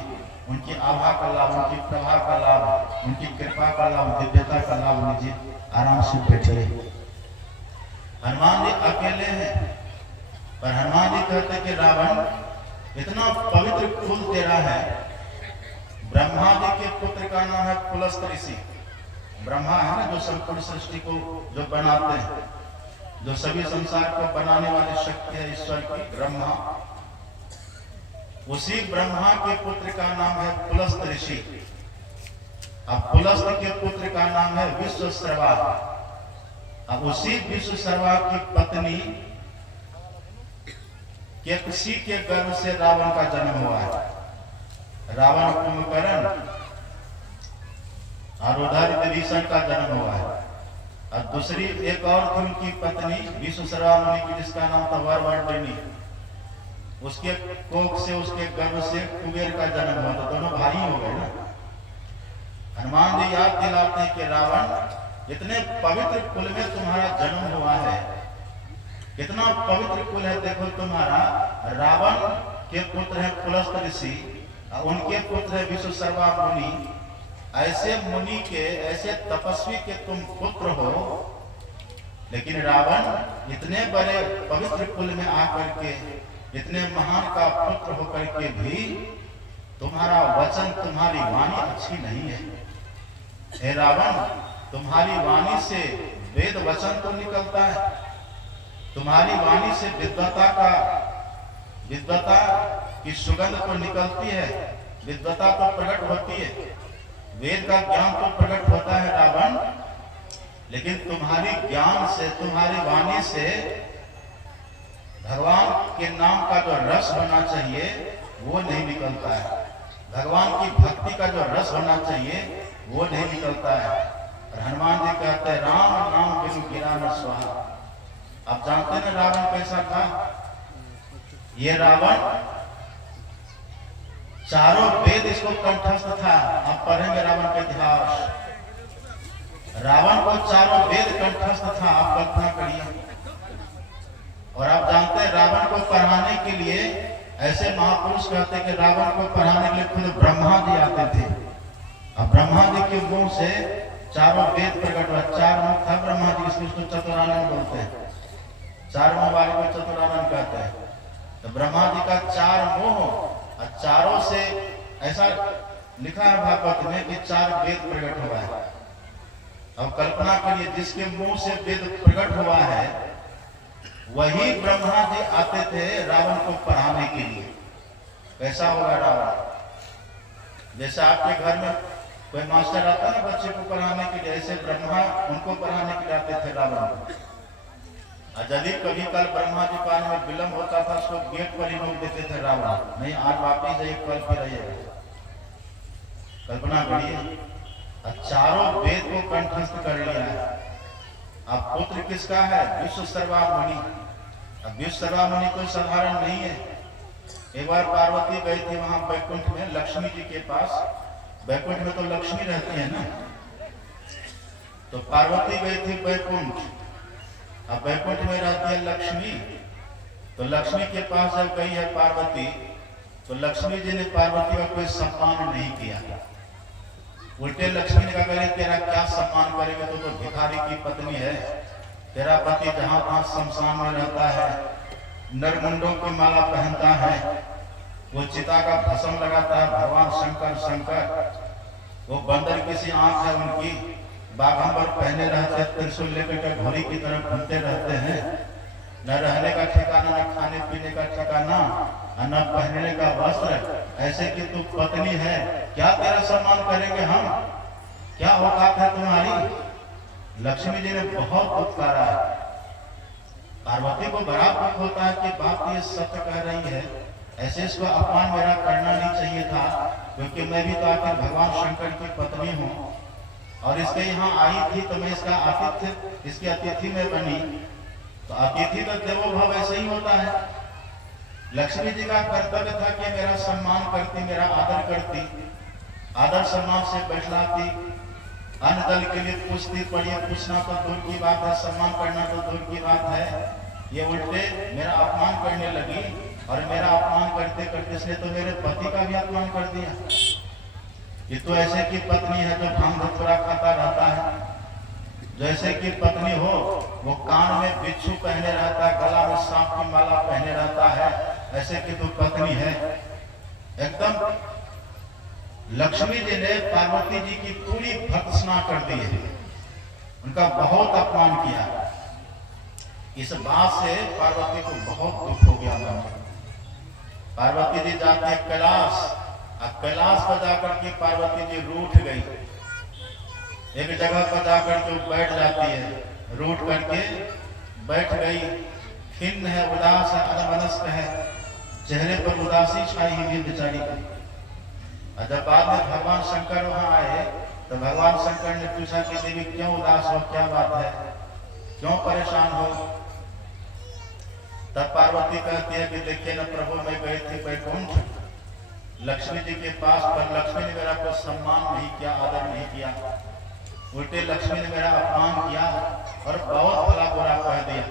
उनकी आभा का लाभ, उनकी प्रभा का लाभ, उनकी कृपा का लाभ, दिव्यता का लाभ लीजिए। आराम से बैठिए। हनुमान जी अकेले हैं, पर हनुमान जी कहते कि रावण इतना पवित्र कुल तेरा है। ब्रह्मा जी के पुत्र का नाम है पुलस्त ऋषि। ब्रह्मा है ना जो संपूर्ण सृष्टि को जो बनाते हैं, जो सभी संसार को बनाने वाली शक्ति है ईश्वर की, ब्रह्मा। उसी ब्रह्मा के पुत्र का नाम है पुलस्त ऋषि। अब पुलस्त के पुत्र का नाम है विश्वश्रवा। अब उसी विश्वश्रवा की पत्नी के किसी के गर्भ से रावण का जन्म हुआ है। रावण कुंभकर्ण और उधर विभीषण का जन्म हुआ है। और दूसरी एक और थी उनकी पत्नी विश्वश्रवा मुनि की, जिसका नाम था वरवर्णिनी। उसके कोख से, उसके गर्भ से कुबेर का जन्म हुआ था। दोनों भाई हो गए ना। हनुमान जी याद दिलाते हैं कि रावण इतने पवित्र कुल में तुम्हारा जन्म हुआ है। कितना पवित्र कुल है देखो तुम्हारा। रावण के पुत्र है पुलस्त ऋषि, उनके पुत्र है विश्वश्रवा मुनि। ऐसे मुनि के, ऐसे तपस्वी के तुम पुत्र हो, लेकिन रावण इतने बड़े पवित्र कुल में आकर के, इतने महान का पुत्र होकर के भी तुम्हारा वचन, तुम्हारी वाणी अच्छी नहीं है। हे रावण, तुम्हारी वाणी से वेद वचन तो निकलता है, तुम्हारी वाणी से विद्वता की सुगंध तो निकलती है, विद्वता तो प्रकट होती है, वेद का ज्ञान तो प्रकट होता है रावण। लेकिन तुम्हारी ज्ञान से, तुम्हारी वाणी से भगवान के नाम का जो रस होना चाहिए वो नहीं निकलता है। भगवान की भक्ति का जो रस होना चाहिए वो नहीं निकलता है। और हनुमान जी कहते हैं राम नाम बिनु गिरा न स्वाहा। आप जानते हैं रावण कैसा था? ये रावण चारों वेद इसको कंठस्थ था। आप पढ़ेंगे रावण का इतिहास। रावण को चारों वेद कंठस्थ था, आप कल्पना करिए। और आप जानते हैं रावण को पढ़ाने के लिए ऐसे महापुरुष कहते हैं कि रावण को पढ़ाने के लिए खुद ब्रह्मा जी आते थे। अब ब्रह्मा जी के मुंह से चारों वेद प्रकट हुआ। चार मुख था ब्रह्मा जी, इसलिए उसको चतुरानन बोलते हैं। चार मुंह वाले को चतुरानन कहते हैं। तो ब्रह्मा जी का चार मुंह और चारों से, ऐसा लिखा है भागवत में कि चार वेद प्रकट हुआ है। अब कल्पना करिए, जिसके मुंह से वेद प्रकट हुआ है वही ब्रह्मा जी आते थे रावण को पढ़ाने के लिए। कैसा होगा रावण? जैसे आपके घर में कोई मास्टर आता है ना बच्चे को पढ़ाने के लिए, ऐसे ब्रह्मा उनको पढ़ाने के लिए आते थे रावण को। और यदि कभी कल ब्रह्मा जी पाने में विलंब होता था, उसको गेट पर ही रोक देते थे रावण। नहीं, आज वापिस जाइए, कल फिर आइएगा। कल्पना करिए, चारों वेद को कंठस्थ कर लिया है। अब पुत्र किसका है? विश्वश्रवा मुनि। अब विश्वश्रवा मुनि कोई साधारण नहीं है। एक बार पार्वती गई थी वहां बैकुंठ में, लक्ष्मी जी के पास। बैकुंठ में तो लक्ष्मी रहती है ना, तो पार्वती गई थी बैकुंठ। अब बैकुंठ में रहती है लक्ष्मी, तो लक्ष्मी के पास जब गई है पार्वती, तो लक्ष्मी जी ने पार्वती का कोई सम्मान नहीं किया। उल्टे लक्ष्मी ने कहा तेरा क्या सम्मान करेंगे, तो भिखारी की पत्नी है। तेरा पति जहां तहां शमशान में रहता है, नरमुंडों की माला पहनता है, वो चिता का भस्म लगाता है, भगवान शंकर शंकर। वो बंदर किसी आंख है उनकी, बाघंबर पहने रहते हैं, त्रिशूल लेकर घोड़ी की तरफ घूमते रहते हैं। न रहने का ठिकाना, न खाने पीने का ठिकाना, न पहनने का वस्त्र। ऐसे कि तू पत्नी है, क्या तेरा सम्मान करेंगे हम? क्या औकात है तुम्हारी? लक्ष्मी जी ने बहुत उत्कारा है। पार्वती को बड़ा दुख होता है कि बाप ये सत्य कह रही है, ऐसे इसको अपमान मेरा करना नहीं चाहिए था, क्योंकि मैं भी तो आखिर भगवान शंकर की पत्नी हूँ और इसके यहाँ आई थी तो मैं इसका आतिथ्य, इसकी अतिथि में बनी। तो अतिथि तो देवो भव ऐसे ही होता है। लक्ष्मी जी का कर्तव्य था कि मेरा सम्मान करती, मेरा आदर करती, आदर सम्मान से बैठलाती, अन्न दल के लिए पूछती, पढ़िए पूछना तो दूर की बात है, सम्मान करना तो दूर की बात है। ये उल्टे मेरा अपमान करने लगी और मेरा अपमान करते करते इसने तो मेरे पति का भी अपमान कर दिया। ये तो ऐसे की पत्नी है जो भांग धतूरा खाता रहता है, जैसे कि पत्नी हो वो कान में बिच्छू पहने रहता है, गला में सांप की माला पहने रहता है, ऐसे की तो पत्नी है। एकदम लक्ष्मी जी ने पार्वती जी की पूरी भर्त्सना कर दी है, उनका बहुत अपमान किया। इस बात से पार्वती को बहुत दुख हो गया था। पार्वती जी जाती है कैलाश, अब कैलाश पर जाकर के पार्वती जी रूठ गई, एक जगह पर जाकर के बैठ जाती है, रूठ करके बैठ गई, खिन्न है, उदास है, अनमनस्क है, चेहरे पर उदासी छाई हुई बेचारी। और जब बाद में भगवान शंकर वहां आए तो भगवान शंकर ने पूछा कि देवी क्यों उदास हो, क्या बात है, क्यों परेशान हो। तब पार्वती कहती है कि देखिए न प्रभु, मैं गई थी वैकुंठ लक्ष्मी जी के पास, पर लक्ष्मी ने मेरा कोई सम्मान नहीं किया, आदर नहीं किया, उल्टे लक्ष्मी ने मेरा अपमान किया और बहुत भला बुरा कह दिया।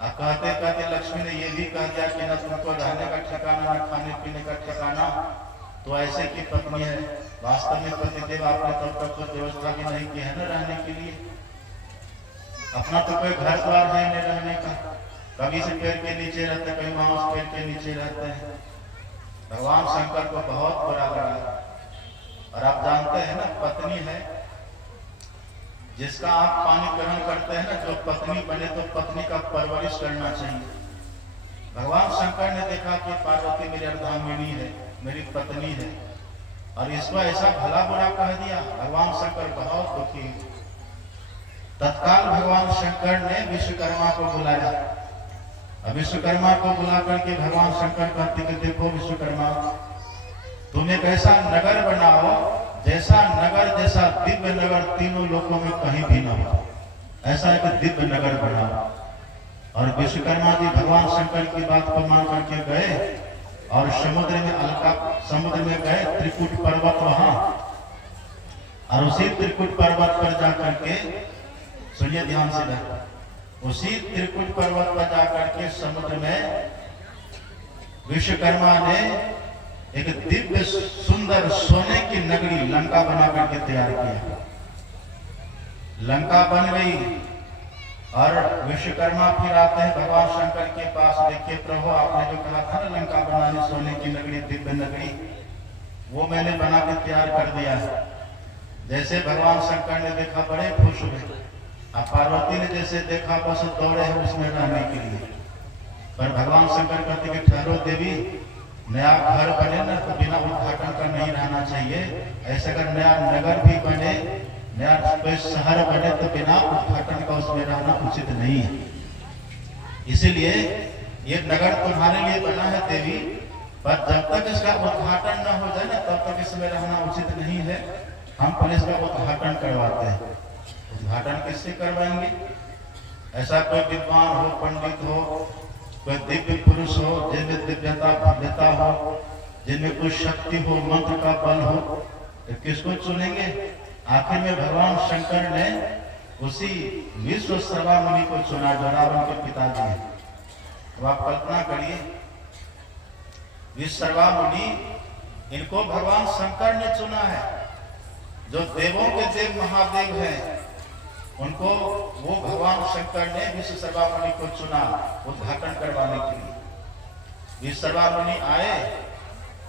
अब कहते कहते लक्ष्मी ने यह भी कह दिया कि न तुमको रहने का ठिकाना, न खाने पीने का ठिकाना, तो ऐसे की पत्नी है। वास्तव में पतिदेव आपने तब तक कुछ व्यवस्था भी नहीं की है न रहने के लिए, अपना तो कोई घर द्वार है नहीं रहने का, कभी से पेड़ के नीचे रहते हैं, कहीं वहां उस पेड़ के नीचे रहते हैं। भगवान शंकर को बहुत बुरा लगा। और आप जानते हैं ना, पत्नी है जिसका आप पानी ग्रहण करते हैं ना, जो पत्नी बने तो पत्नी का परवरिश करना चाहिए। भगवान शंकर ने देखा कि पार्वती मेरी अर्धांगिनी है, मेरी पत्नी है, और इसको ऐसा भला बुरा कह दिया। भगवान शंकर बहुत दुखी। तत्काल भगवान शंकर ने विश्वकर्मा को बुलाया। अब विश्वकर्मा को बुला करके भगवान शंकर कहते कि देखो विश्वकर्मा, तुम एक ऐसा नगर बनाओ, जैसा नगर, जैसा दिव्य नगर तीनों लोकों में कहीं भी ना हो, ऐसा एक दिव्य नगर बनाओ। और विश्वकर्मा जी भगवान शंकर की बात को मान करके गए और समुद्र में अलका समुद्र में गए, त्रिकुट पर्वत वहां, और उसी त्रिकुट पर्वत पर जाकर के, सुनिए ध्यान से बैठ, उसी त्रिकुट पर्वत पर जाकर के समुद्र में विश्वकर्मा ने एक दिव्य सुंदर सोने की नगरी लंका बना करके तैयार किया। लंका बन गई और विश्वकर्मा फिर आते हैं भगवान शंकर के पास, देखिए प्रभु आपने जो कहा था ना लंका बनाने, सोने की नगरी, दिव्य नगरी, वो मैंने बना के तैयार कर दिया है। जैसे भगवान शंकर ने देखा बड़े खुश हुए, अब पार्वती ने जैसे देखा बस दौड़े हैं उसमें रहने के लिए। पर भगवान शंकर कहते कि ठहरो देवी, नया घर बने ना तो बिना उद्घाटन का नहीं रहना चाहिए, ऐसे अगर नया नगर भी बने, नया कोई शहर बने तो बिना उद्घाटन का उसमें रहना उचित नहीं है। इसीलिए ये नगर तुम्हारे लिए बना है देवी, पर जब तक इसका उद्घाटन न हो जाए ना तब तक इसमें रहना उचित नहीं है। हम पहले इसका उद्घाटन करवाते हैं। उद्घाटन किससे करवाएंगे? ऐसा कोई विद्वान हो, पंडित हो, कोई दिव्य पुरुष हो, जिनमें दिव्यता भव्यता हो, जिनमें कुछ शक्ति हो, मंत्र का बल हो, तो किसको चुनेंगे? आखिर में भगवान शंकर ने उसी विश्व सर्वा मुनि को चुना जो रावण के पिताजी हैं। तो आप कल्पना करिए, विश्व सर्वा मुनि, इनको भगवान शंकर ने चुना है। जो देवों के देव महादेव हैं, उनको वो भगवान शंकर ने विश्व सर्वा मुनि को चुना उद्घाटन करवाने के लिए। विश्व सर्वा मुनि आए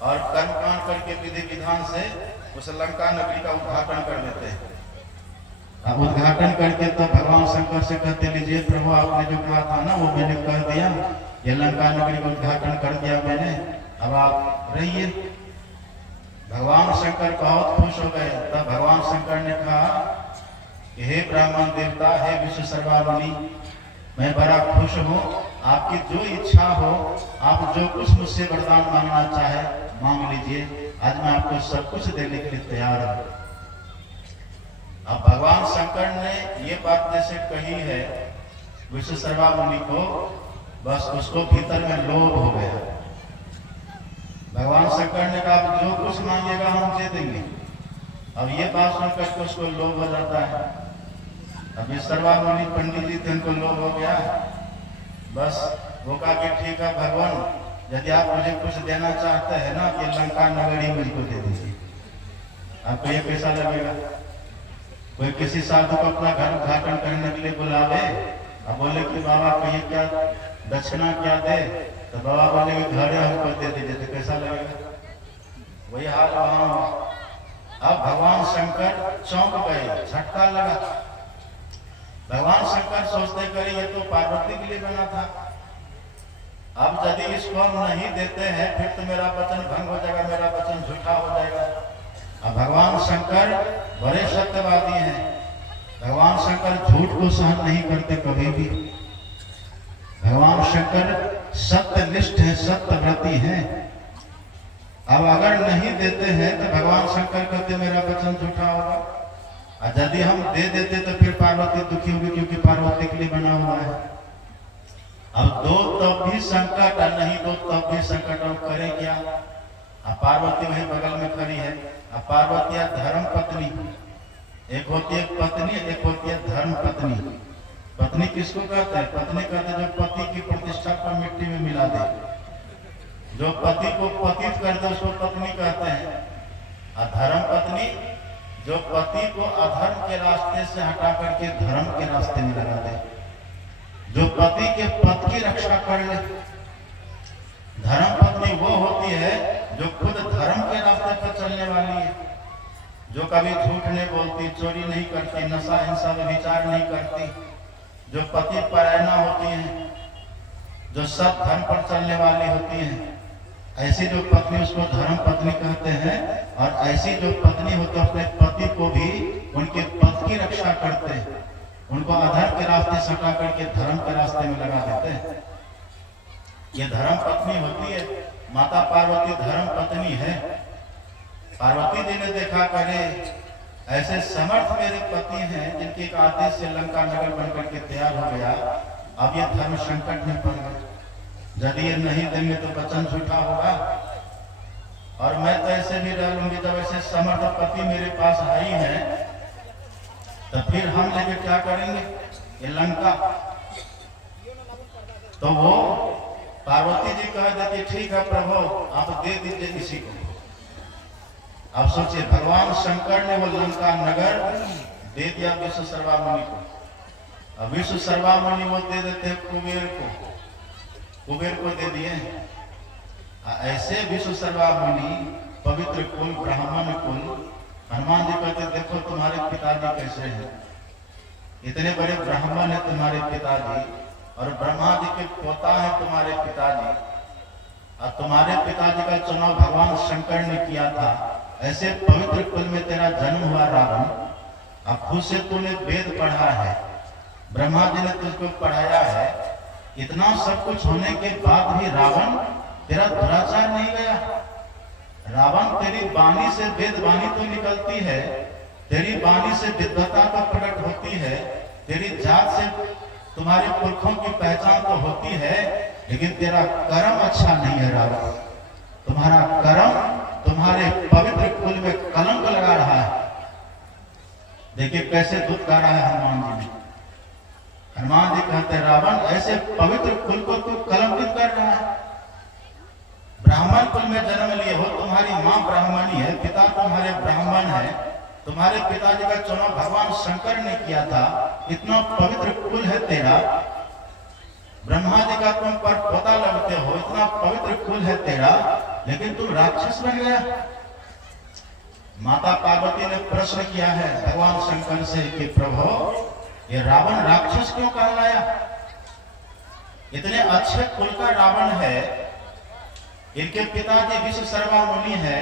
और कर्मकांड करके विधि विधान से उस लंका नगरी का उद्घाटन कर देते हैं। अब उद्घाटन करके तो भगवान शंकर से कहते, लीजिए प्रभु आपने जो कहा था ना वो मैंने कह दिया, ये लंका नगरी का उद्घाटन कर दिया मैंने, अब आप रहिए। भगवान शंकर बहुत खुश हो गए। तब भगवान शंकर ने कहा कि हे ब्राह्मण देवता, हे विश्व सर्वावली, मैं बड़ा खुश हूँ। आपकी जो इच्छा हो, आप जो कुछ मुझसे वरदान मांगना चाहे मांग लीजिए। आज मैं आपको सब कुछ देने के लिए तैयार हूँ। अब भगवान शंकर ने ये बात जैसे कही है विश्व सर्वावली को, बस उसको भीतर में लोभ हो गया। भगवान शंकर ने कहा आप जो कुछ मांगेगा हम दे देंगे। अब ये बात सुनकर के उसको लोभ हो जाता है। अब सर्वावली पंडित जी थे, उनको लोभ हो गया। बस वो कहा कि ठीक है भगवान, यदि आप मुझे कुछ देना चाहते हैं ना कि लंका नगर ही मुझको दे दीजिए। आपको ये कैसा लगेगा? कोई किसी साधु को अपना घर उद्घाटन करने के लिए बुलावे, अब बोले कि बाबा कहिए क्या दक्षिणा क्या दे, तो बाबा बोले कि घर हमको दे दीजिए, तो कैसा लगेगा? वही हाल वहां हुआ। अब भगवान शंकर चौंक गए, झटका लगा। भगवान शंकर सोचते करे ये तो पार्वती के लिए बना था। अब यदि इसको हम नहीं देते हैं फिर तो मेरा वचन भंग हो जाएगा, मेरा वचन झूठा हो जाएगा। अब भगवान शंकर बड़े सत्यवादी हैं। भगवान शंकर झूठ को सहन नहीं करते कभी भी। भगवान शंकर सत्यनिष्ठ है, सत्यव्रती हैं। अब अगर नहीं देते हैं तो भगवान शंकर कहते मेरा वचन झूठा होगा, और यदि हम दे देते तो फिर पार्वती दुखी होगी, क्योंकि पार्वती के लिए बना हुआ है। अब दो तब भी संकट और नहीं दो तब भी संकट, अब करे क्या? अब पार्वती वही बगल में खड़ी है। अब पार्वती धर्म पत्नी, एक होती है पत्नी, एक होती है धर्म पत्नी। पत्नी किसको कहते हैं? पत्नी कहते हैं जो पति की प्रतिष्ठा को मिट्टी में मिला दे, जो पति को पतित कर दे उसको पत्नी कहते हैं। और धर्म पत्नी जो पति को अधर्म के रास्ते से हटा करके धर्म के रास्ते में लगा दे, जो पति के पद की रक्षा कर ले। धर्म पत्नी वो होती है जो खुद धर्म के रास्ते पर चलने वाली है, जो कभी झूठ नहीं बोलती, चोरी नहीं करती, नशा हिंसा व्यभिचार नहीं करती, जो पति परायणा होती है, जो सब धर्म पर चलने वाली होती है। ऐसी जो पत्नी उसको धर्म पत्नी कहते हैं। और ऐसी जो पत्नी हो तो अपने पति को भी उनके पद की रक्षा करते हैं, उनको अधर्म के रास्ते से हटा करके धर्म के रास्ते में लगा देते हैं। ये धर्म पत्नी होती है। माता पार्वती धर्म पत्नी है। पार्वती जी ने देखा करे ऐसे समर्थ मेरे पति हैं जिनके एक आदेश से लंका नगर बनकर के तैयार हो गया। अब ये धर्म संकट में पड़ गए। यदि ये नहीं देंगे तो वचन झूठा होगा, और मैं तो ऐसे भी रह लूंगी। जब ऐसे समर्थ पति मेरे पास आई है तो फिर हम लेके क्या करेंगे? ये लंका। तो वो पार्वती जी कह देती ठीक है प्रभु आप दे दीजिए इसी को। अब सोचिए भगवान शंकर ने वो लंका नगर दे दिया विश्व सर्वामुनि को। अब विश्व सर्वामुनि वो दे देते कुबेर को, कुबेर को दे दिए। ऐसे विश्व सर्वामुनि पवित्र कुल ब्राह्मण कुल, हनुमान जी कहते देखो तुम्हारे पिताजी कैसे हैं, इतने बड़े ब्राह्मण है तुम्हारे पिताजी, और ब्रह्मा जी के पोता है तुम्हारे पिताजी, और तुम्हारे पिताजी का चुनाव भगवान शंकर ने किया था। ऐसे पवित्र कुल में तेरा जन्म हुआ रावण। अब खुद से तूने वेद पढ़ा है, ब्रह्मा जी ने तुझको पढ़ाया है, इतना सब कुछ होने के बाद भी रावण तेरा दुराचार नहीं गया। रावण तेरी वाणी से वेद वाणी तो निकलती है, तेरी वाणी से विद्वता तो प्रकट होती है, तेरी जात से तुम्हारे पुरखों की पहचान तो होती है, लेकिन तेरा कर्म अच्छा नहीं है रावण। तुम्हारा कर्म तुम्हारे पवित्र कुल में कलंक लगा रहा है। देखिए कैसे दुख गा रहा है हनुमान जी ने। हनुमान जी कहते रावण ऐसे पवित्र कुल को तू कलंकित कर रहा है। ब्राह्मण कुल में जन्म लिए हो, तुम्हारी माँ ब्राह्मणी है, पिता तुम्हारे ब्राह्मण है, तुम्हारे पिताजी का चुनाव भगवान शंकर ने किया था, इतना पवित्र कुल है तेरा, ब्रह्मा जी का तुम पर पोता लगते हो, इतना पवित्र कुल है तेरा, लेकिन तुम राक्षस बन गया। माता पार्वती ने प्रश्न किया है भगवान शंकर से कि प्रभु ये रावण राक्षस क्यों कहलाया? इतने अच्छे कुल का रावण है, इनके पिताजी विश्व सर्वामुनि है,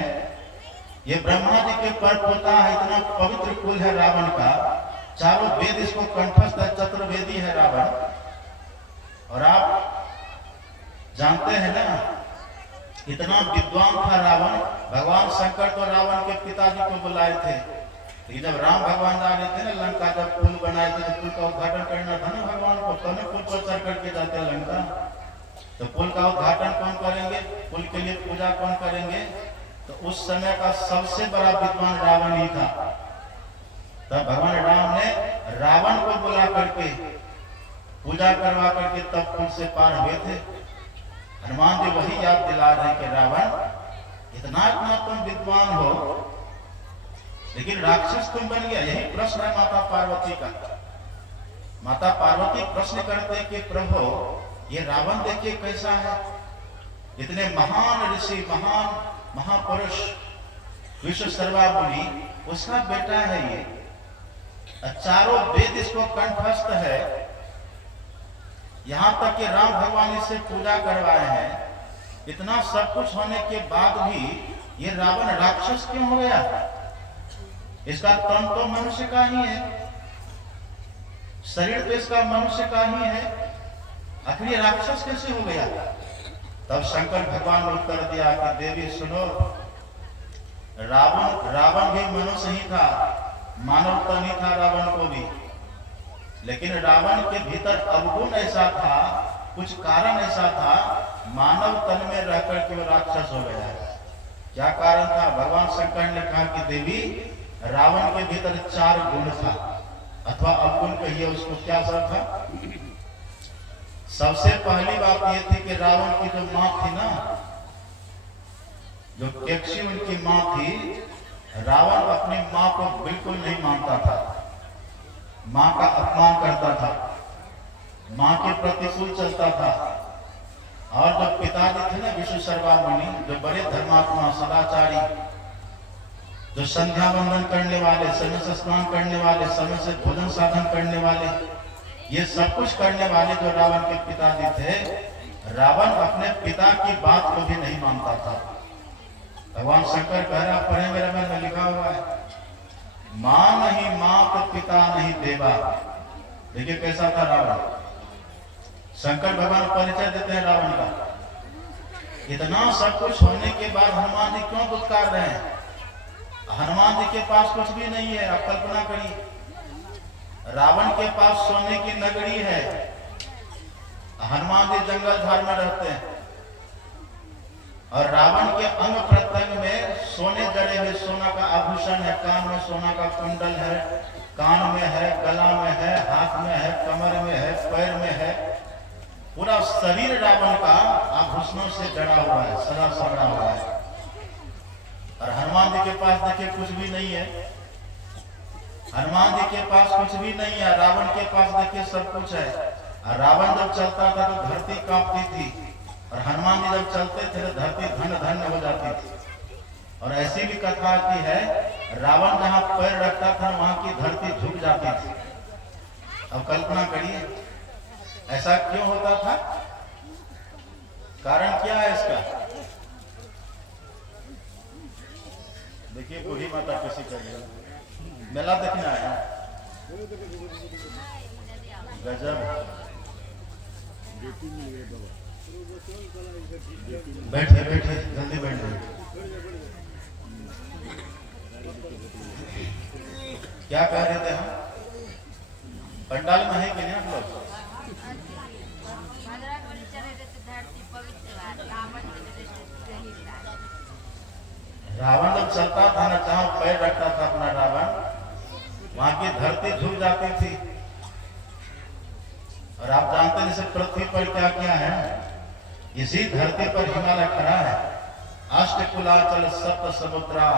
ये ब्रह्मा जी के पर पोता है, इतना पवित्र कुल है रावण का, चारों वेद इसको कंठस्थ है, चतुर्वेदी है रावण। और आप जानते हैं ना, इतना विद्वान था रावण। भगवान शंकर तो रावण के पिताजी को बुलाए थे, लेकिन जब राम भगवान आ रहे थे ना लंका, जब पुल बनाए थे तो पुल का उद्घाटन करना था ना भगवान को, तो पुल पर चढ़ करके जाते हैं लंका। तो पुल का उद्घाटन कौन करेंगे, पुल के लिए पूजा कौन करेंगे? तो उस समय का सबसे बड़ा विद्वान रावण ही था। तब भगवान राम ने रावण को बुला करके पूजा करवा करके तब पुल से पार हुए थे। हनुमान जी वही याद दिला रहे कि रावण इतना इतना तुम विद्वान हो, लेकिन राक्षस तुम बन गया। यही प्रश्न है माता पार्वती का। माता पार्वती प्रश्न करते कि प्रभु ये रावण देखिए कैसा है, इतने महान ऋषि, महान महापुरुष, विश्व सर्वा मुनि, उसका बेटा है ये, चारों वेद इसको कंठस्थ है, यहां तक कि राम भगवान इससे पूजा करवाए हैं। इतना सब कुछ होने के बाद भी ये रावण राक्षस क्यों हो गया? इसका तन तो मनुष्य का ही है, शरीर तो इसका मनुष्य का ही है, आखिर ये राक्षस कैसे हो गया? तब शंकर भगवान ने उत्तर दिया कि देवी सुनो, रावण भी मनुष्य ही था, मानव तो नहीं था रावण को भी, लेकिन रावण के भीतर अवगुण ऐसा था, कुछ कारण ऐसा था, मानव तन में रहकर के वो राक्षस हो गया है। क्या कारण था? भगवान शंकर ने कहा कि देवी रावण के भीतर 4 गुण था, अथवा अवगुण कहिए उसको, क्या सब था? सबसे पहली बात यह थी कि रावण की जो मां थी ना, जो केकसी उनकी मां थी, रावण अपनी मां को बिल्कुल नहीं मानता था, मां का अपमान करता था, मां के प्रतिकूल चलता था। और जो पिताजी थे ना विश्व सर्वा मुनि, जो बड़े धर्मात्मा सदाचारी, जो संध्या वंदन करने वाले, समय से स्नान करने वाले, समय से भोजन साधन करने वाले, ये सब कुछ करने वाले जो रावण के पिताजी थे, रावण अपने पिता की बात को भी नहीं मानता था। भगवान शंकर कह रहा, पढ़े मेरे मन में लिखा हुआ है, मां नहीं मात पिता नहीं देवा। देखिए कैसा था रावण। शंकर भगवान परिचय देते हैं रावण का। इतना सब कुछ होने के बाद हनुमान जी क्यों दुत्कार रहे हैं? हनुमान जी के पास कुछ भी नहीं है। आप कल्पना करिए, रावण के पास सोने की नगरी है, हनुमान जी जंगल झाड़ में रहते हैं, और रावण के अंग प्रत्यंग में सोने जड़े हुए, सोना का आभूषण है, कान में सोना का कुंडल है, कान में है, गला में है, हाथ में है, कमर में है, पैर में है, पूरा शरीर रावण का आभूषणों से जड़ा हुआ है, सदा सड़ा हुआ है। और हनुमान जी के पास देखिए कुछ भी नहीं है, हनुमान जी के पास कुछ भी नहीं है, रावण के पास देखिए सब कुछ है। और रावण जब चलता था तो धरती कांपती थी, और हनुमान जी जब चलते थे तो धरती धन्य धन्य हो जाती थी। और ऐसी भी कथा आती है, रावण जहां पैर रखता था वहां की धरती झुक जाती थी। अब कल्पना करिए ऐसा क्यों होता था, कारण क्या है इसका? देखिए बूढ़ी माता किसी का मेला देखने आया, गजब। बैठिए बैठिए, जल्दी बैठ जाइए। क्या कह रहे थे हम? पंडाल में है कि नहीं आप लोग? रावण जब चलता था ना, जहां पैर रखता था अपना रावण, वहां की धरती झुक जाती थी। और आप जानते हैं जैसे पृथ्वी पर क्या क्या है, इसी धरती पर हिमालय खड़ा है, अष्टकुलाचल सप्त समुद्रा,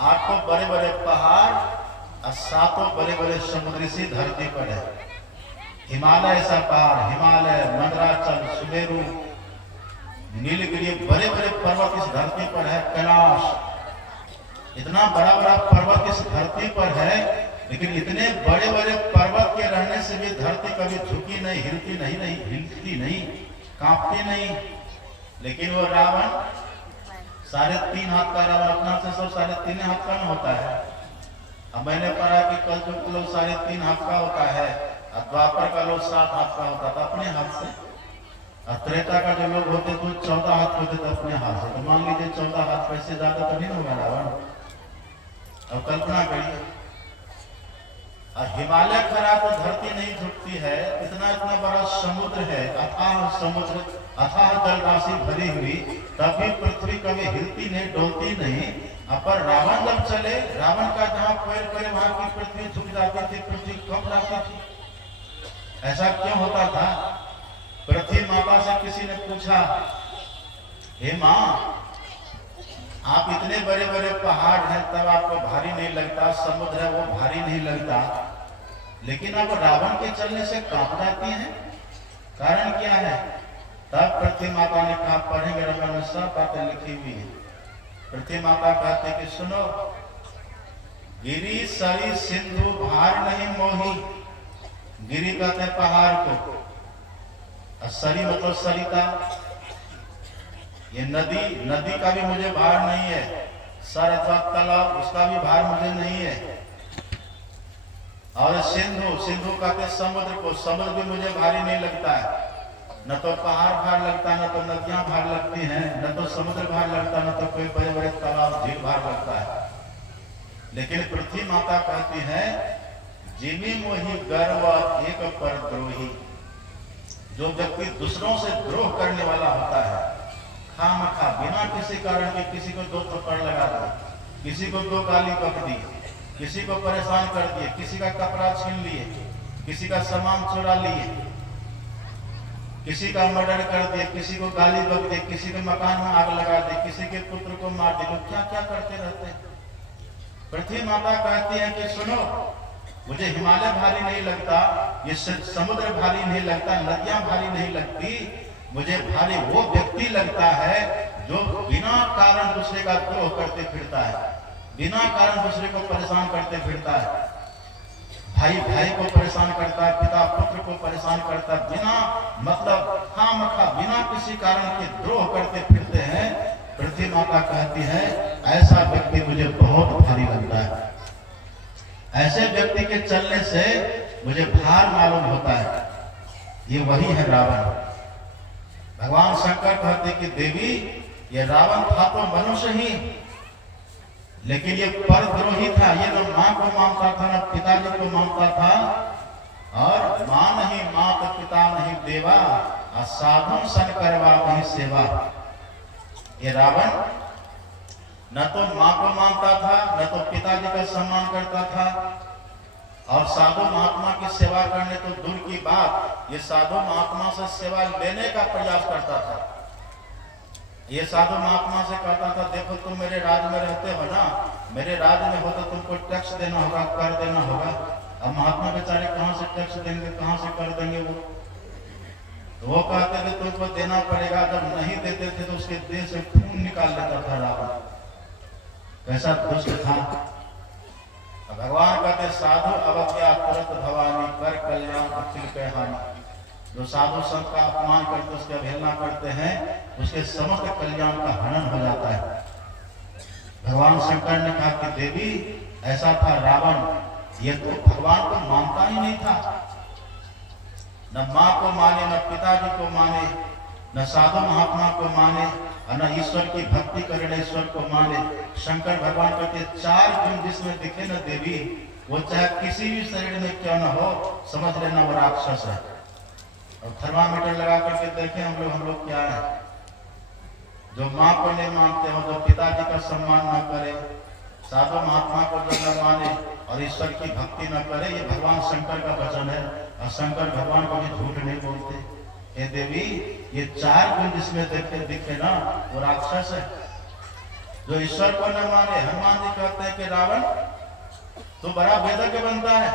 8 बड़े बड़े पहाड़ और 7 बड़े बड़े समुद्र इसी धरती पर है। हिमालय ऐसा पहाड़, हिमालय, मंदराचल, सुमेरु, नीलगिरी, बड़े बड़े पर्वत इस धरती पर है। कैलाश, इतना बड़ा बड़ा पर्वत इस धरती पर है, लेकिन इतने बड़े बड़े पर्वत के रहने से भी धरती कभी झुकी नहीं, हिलती नहीं, हिलती नहीं, कांपती नहीं। लेकिन वो रावण 3.5 हाथ का रावण, अपना से सब 3.5 हाथ का होता है, अब मैंने पढ़ा कि कल युग का लोग 3.5 हाथ का होता है और द्वापर का लोग 7 हाथ का होता था अपने हाथ से, और त्रेता का जो लोग होते तो 14 हाथ होते थे अपने हाथ से। तो मान लीजिए 14 हाथ पैसे ज्यादा तो नहीं होगा रावण। अब कल्पना करिए, और हिमालय खड़ा तो धरती नहीं झुकती है, इतना इतना बड़ा समुद्र है, अथाह समुद्र, अथाह जल राशि भरी हुई, तब भी पृथ्वी कभी हिलती नहीं, डोलती नहीं। पर रावण जब चले, रावण का जहां पैर पड़े वहां की पृथ्वी झुक जाती थी, पृथ्वी कम जाती थी। ऐसा क्यों होता था? पृथ्वी माता से किसी ने पूछा, हे मां, आप इतने बड़े बड़े पहाड़ हैं तब आपको भारी नहीं लगता, समुद्र है वो भारी नहीं लगता, लेकिन अब रावण के चलने से कांप जाती हैं, कारण क्या है? तब पृथ्वी माता ने कहा, पढ़ेंगे रामायण में सब बातें लिखी हुई है। पृथ्वी माता कहते कि सुनो, गिरी सरी सिंधु भार नहीं मोही। गिरी कहते हैं पहाड़ को, और सरी मतलब सरिता, ये नदी, नदी का भी मुझे भार नहीं है। सर अथवा तालाब, उसका भी भार मुझे नहीं है। और सिंधु, सिंधु कहते समुद्र को, समुद्र भी मुझे भारी नहीं लगता है। न तो पहाड़ भार लगता, न तो नदियां भार लगती हैं, न तो समुद्र भार लगता, न तो कोई बड़े बड़े तालाब झील भार लगता है। लेकिन पृथ्वी माता कहती है, जिमी मोहि गर्व एक पर द्रोही। जो व्यक्ति दूसरों से द्रोह करने वाला होता है, खामखा बिना किसी कारण के किसी को 2 थप्पड़ लगा दिए, किसी को 2 गाली बक दी, किसी को परेशान कर दिए, किसी का कपड़ा छीन लिए, किसी का सामान चुरा लिए, किसी का मर्डर कर दिए, किसी को गाली बक दिए, किसी के मकान में आग लगा दी, किसी के पुत्र को मार दिए, लोग क्या क्या करते रहते हैं। पृथ्वी माता कहती है कि सुनो, मुझे हिमालय भारी नहीं लगता, ये समुद्र भारी नहीं लगता, नदियां भारी नहीं लगती, मुझे भारी वो व्यक्ति लगता है जो बिना कारण दूसरे का द्रोह करते फिरता है, बिना कारण दूसरे को परेशान करते फिरता है, भाई भाई को परेशान करता है, पिता पुत्र को परेशान करता है, बिना मतलब खामखा बिना किसी कारण के द्रोह करते फिरते हैं। पृथ्वी माता कहती है, ऐसा व्यक्ति मुझे बहुत भारी लगता है। ऐसे व्यक्ति के चलने से मुझे भार मालूम होता है। ये वही है रावण। भगवान शंकर कहते कि देवी, ये रावण था तो मनुष्य ही, लेकिन ये परद्रोही था। ये न मां को मानता था, न पिताजी को मानता था, और मां नहीं मात पिता नहीं देवा, साधु सन करवा नहीं सेवा। ये रावण न तो मां को मानता था, न तो पिताजी का सम्मान करता था, और साधु महात्मा की सेवा करने तो दूर की बात, ये साधु महात्मा से सेवा लेने का प्रयास करता था। ये साधु महात्मा से कहता था, देखो तुम मेरे राज्य में रहते हो ना, मेरे राज्य में हो तो तुमको टैक्स देना होगा, कर देना होगा। अब महात्मा बेचारे कहाँ से टैक्स देंगे, कहाँ से कर देंगे? वो कहते थे तुमको देना पड़ेगा। जब नहीं देते थे तो उसके देह से खून निकाल लेता था रावण। कैसा दुष्ट था। भगवान कहते साधु अवज्ञा तुरंत भवानी, कर कल्याण अखिल के हानि। जो साधु संत का अपमान करते, उसकी अवहेलना करते हैं, उसके समस्त कल्याण का हनन हो जाता है। भगवान शंकर ने कहा कि देवी, ऐसा था रावण, ये तो भगवान को मानता ही नहीं था, न मां को माने, न पिताजी को माने, न साधु महात्मा को माने, और न ईश्वर की भक्ति करे, न ईश्वर को माने। शंकर भगवान कहते 4 गुण जिसमें दिखे न देवी, वो चाहे किसी भी शरीर में क्यों न हो, समझ लेना वो राक्षस है। और थर्मामीटर लगा करके देखें हम लोग क्या है। जो मां को नहीं मानते हो, जो पिताजी का सम्मान न करे, साधु महात्मा को जो न माने और ईश्वर की भक्ति न करे, ये भगवान शंकर का वचन है। और शंकर भगवान को भी झूठ नहीं बोलते। हे देवी, ये 4 गुण जिसमें दिखे ना, वो राक्षस है। जो ईश्वर को न माने, हनुमान जी कहते हैं कि रावण तो बड़ा वेदज्ञ बनता है।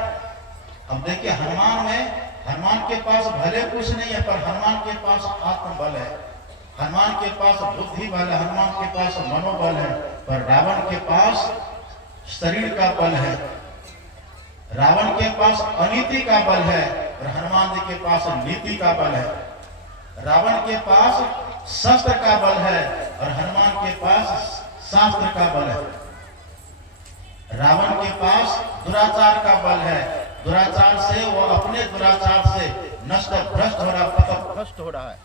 अब देखिए हनुमान के पास भले कुछ नहीं है, पर हनुमान के पास आत्मबल है, हनुमान के पास बुद्धि बल है, हनुमान के पास मनोबल है। पर रावण के पास शरीर का बल है, रावण के पास अनीति का बल है, और हनुमान जी के पास नीति का बल है। रावण के पास शस्त्र का बल है, और हनुमान के पास शास्त्र का बल है। रावण के पास दुराचार का बल है, दुराचार से वो अपने दुराचार से नष्ट भ्रष्ट हो रहा, पथ भ्रष्ट हो रहा है।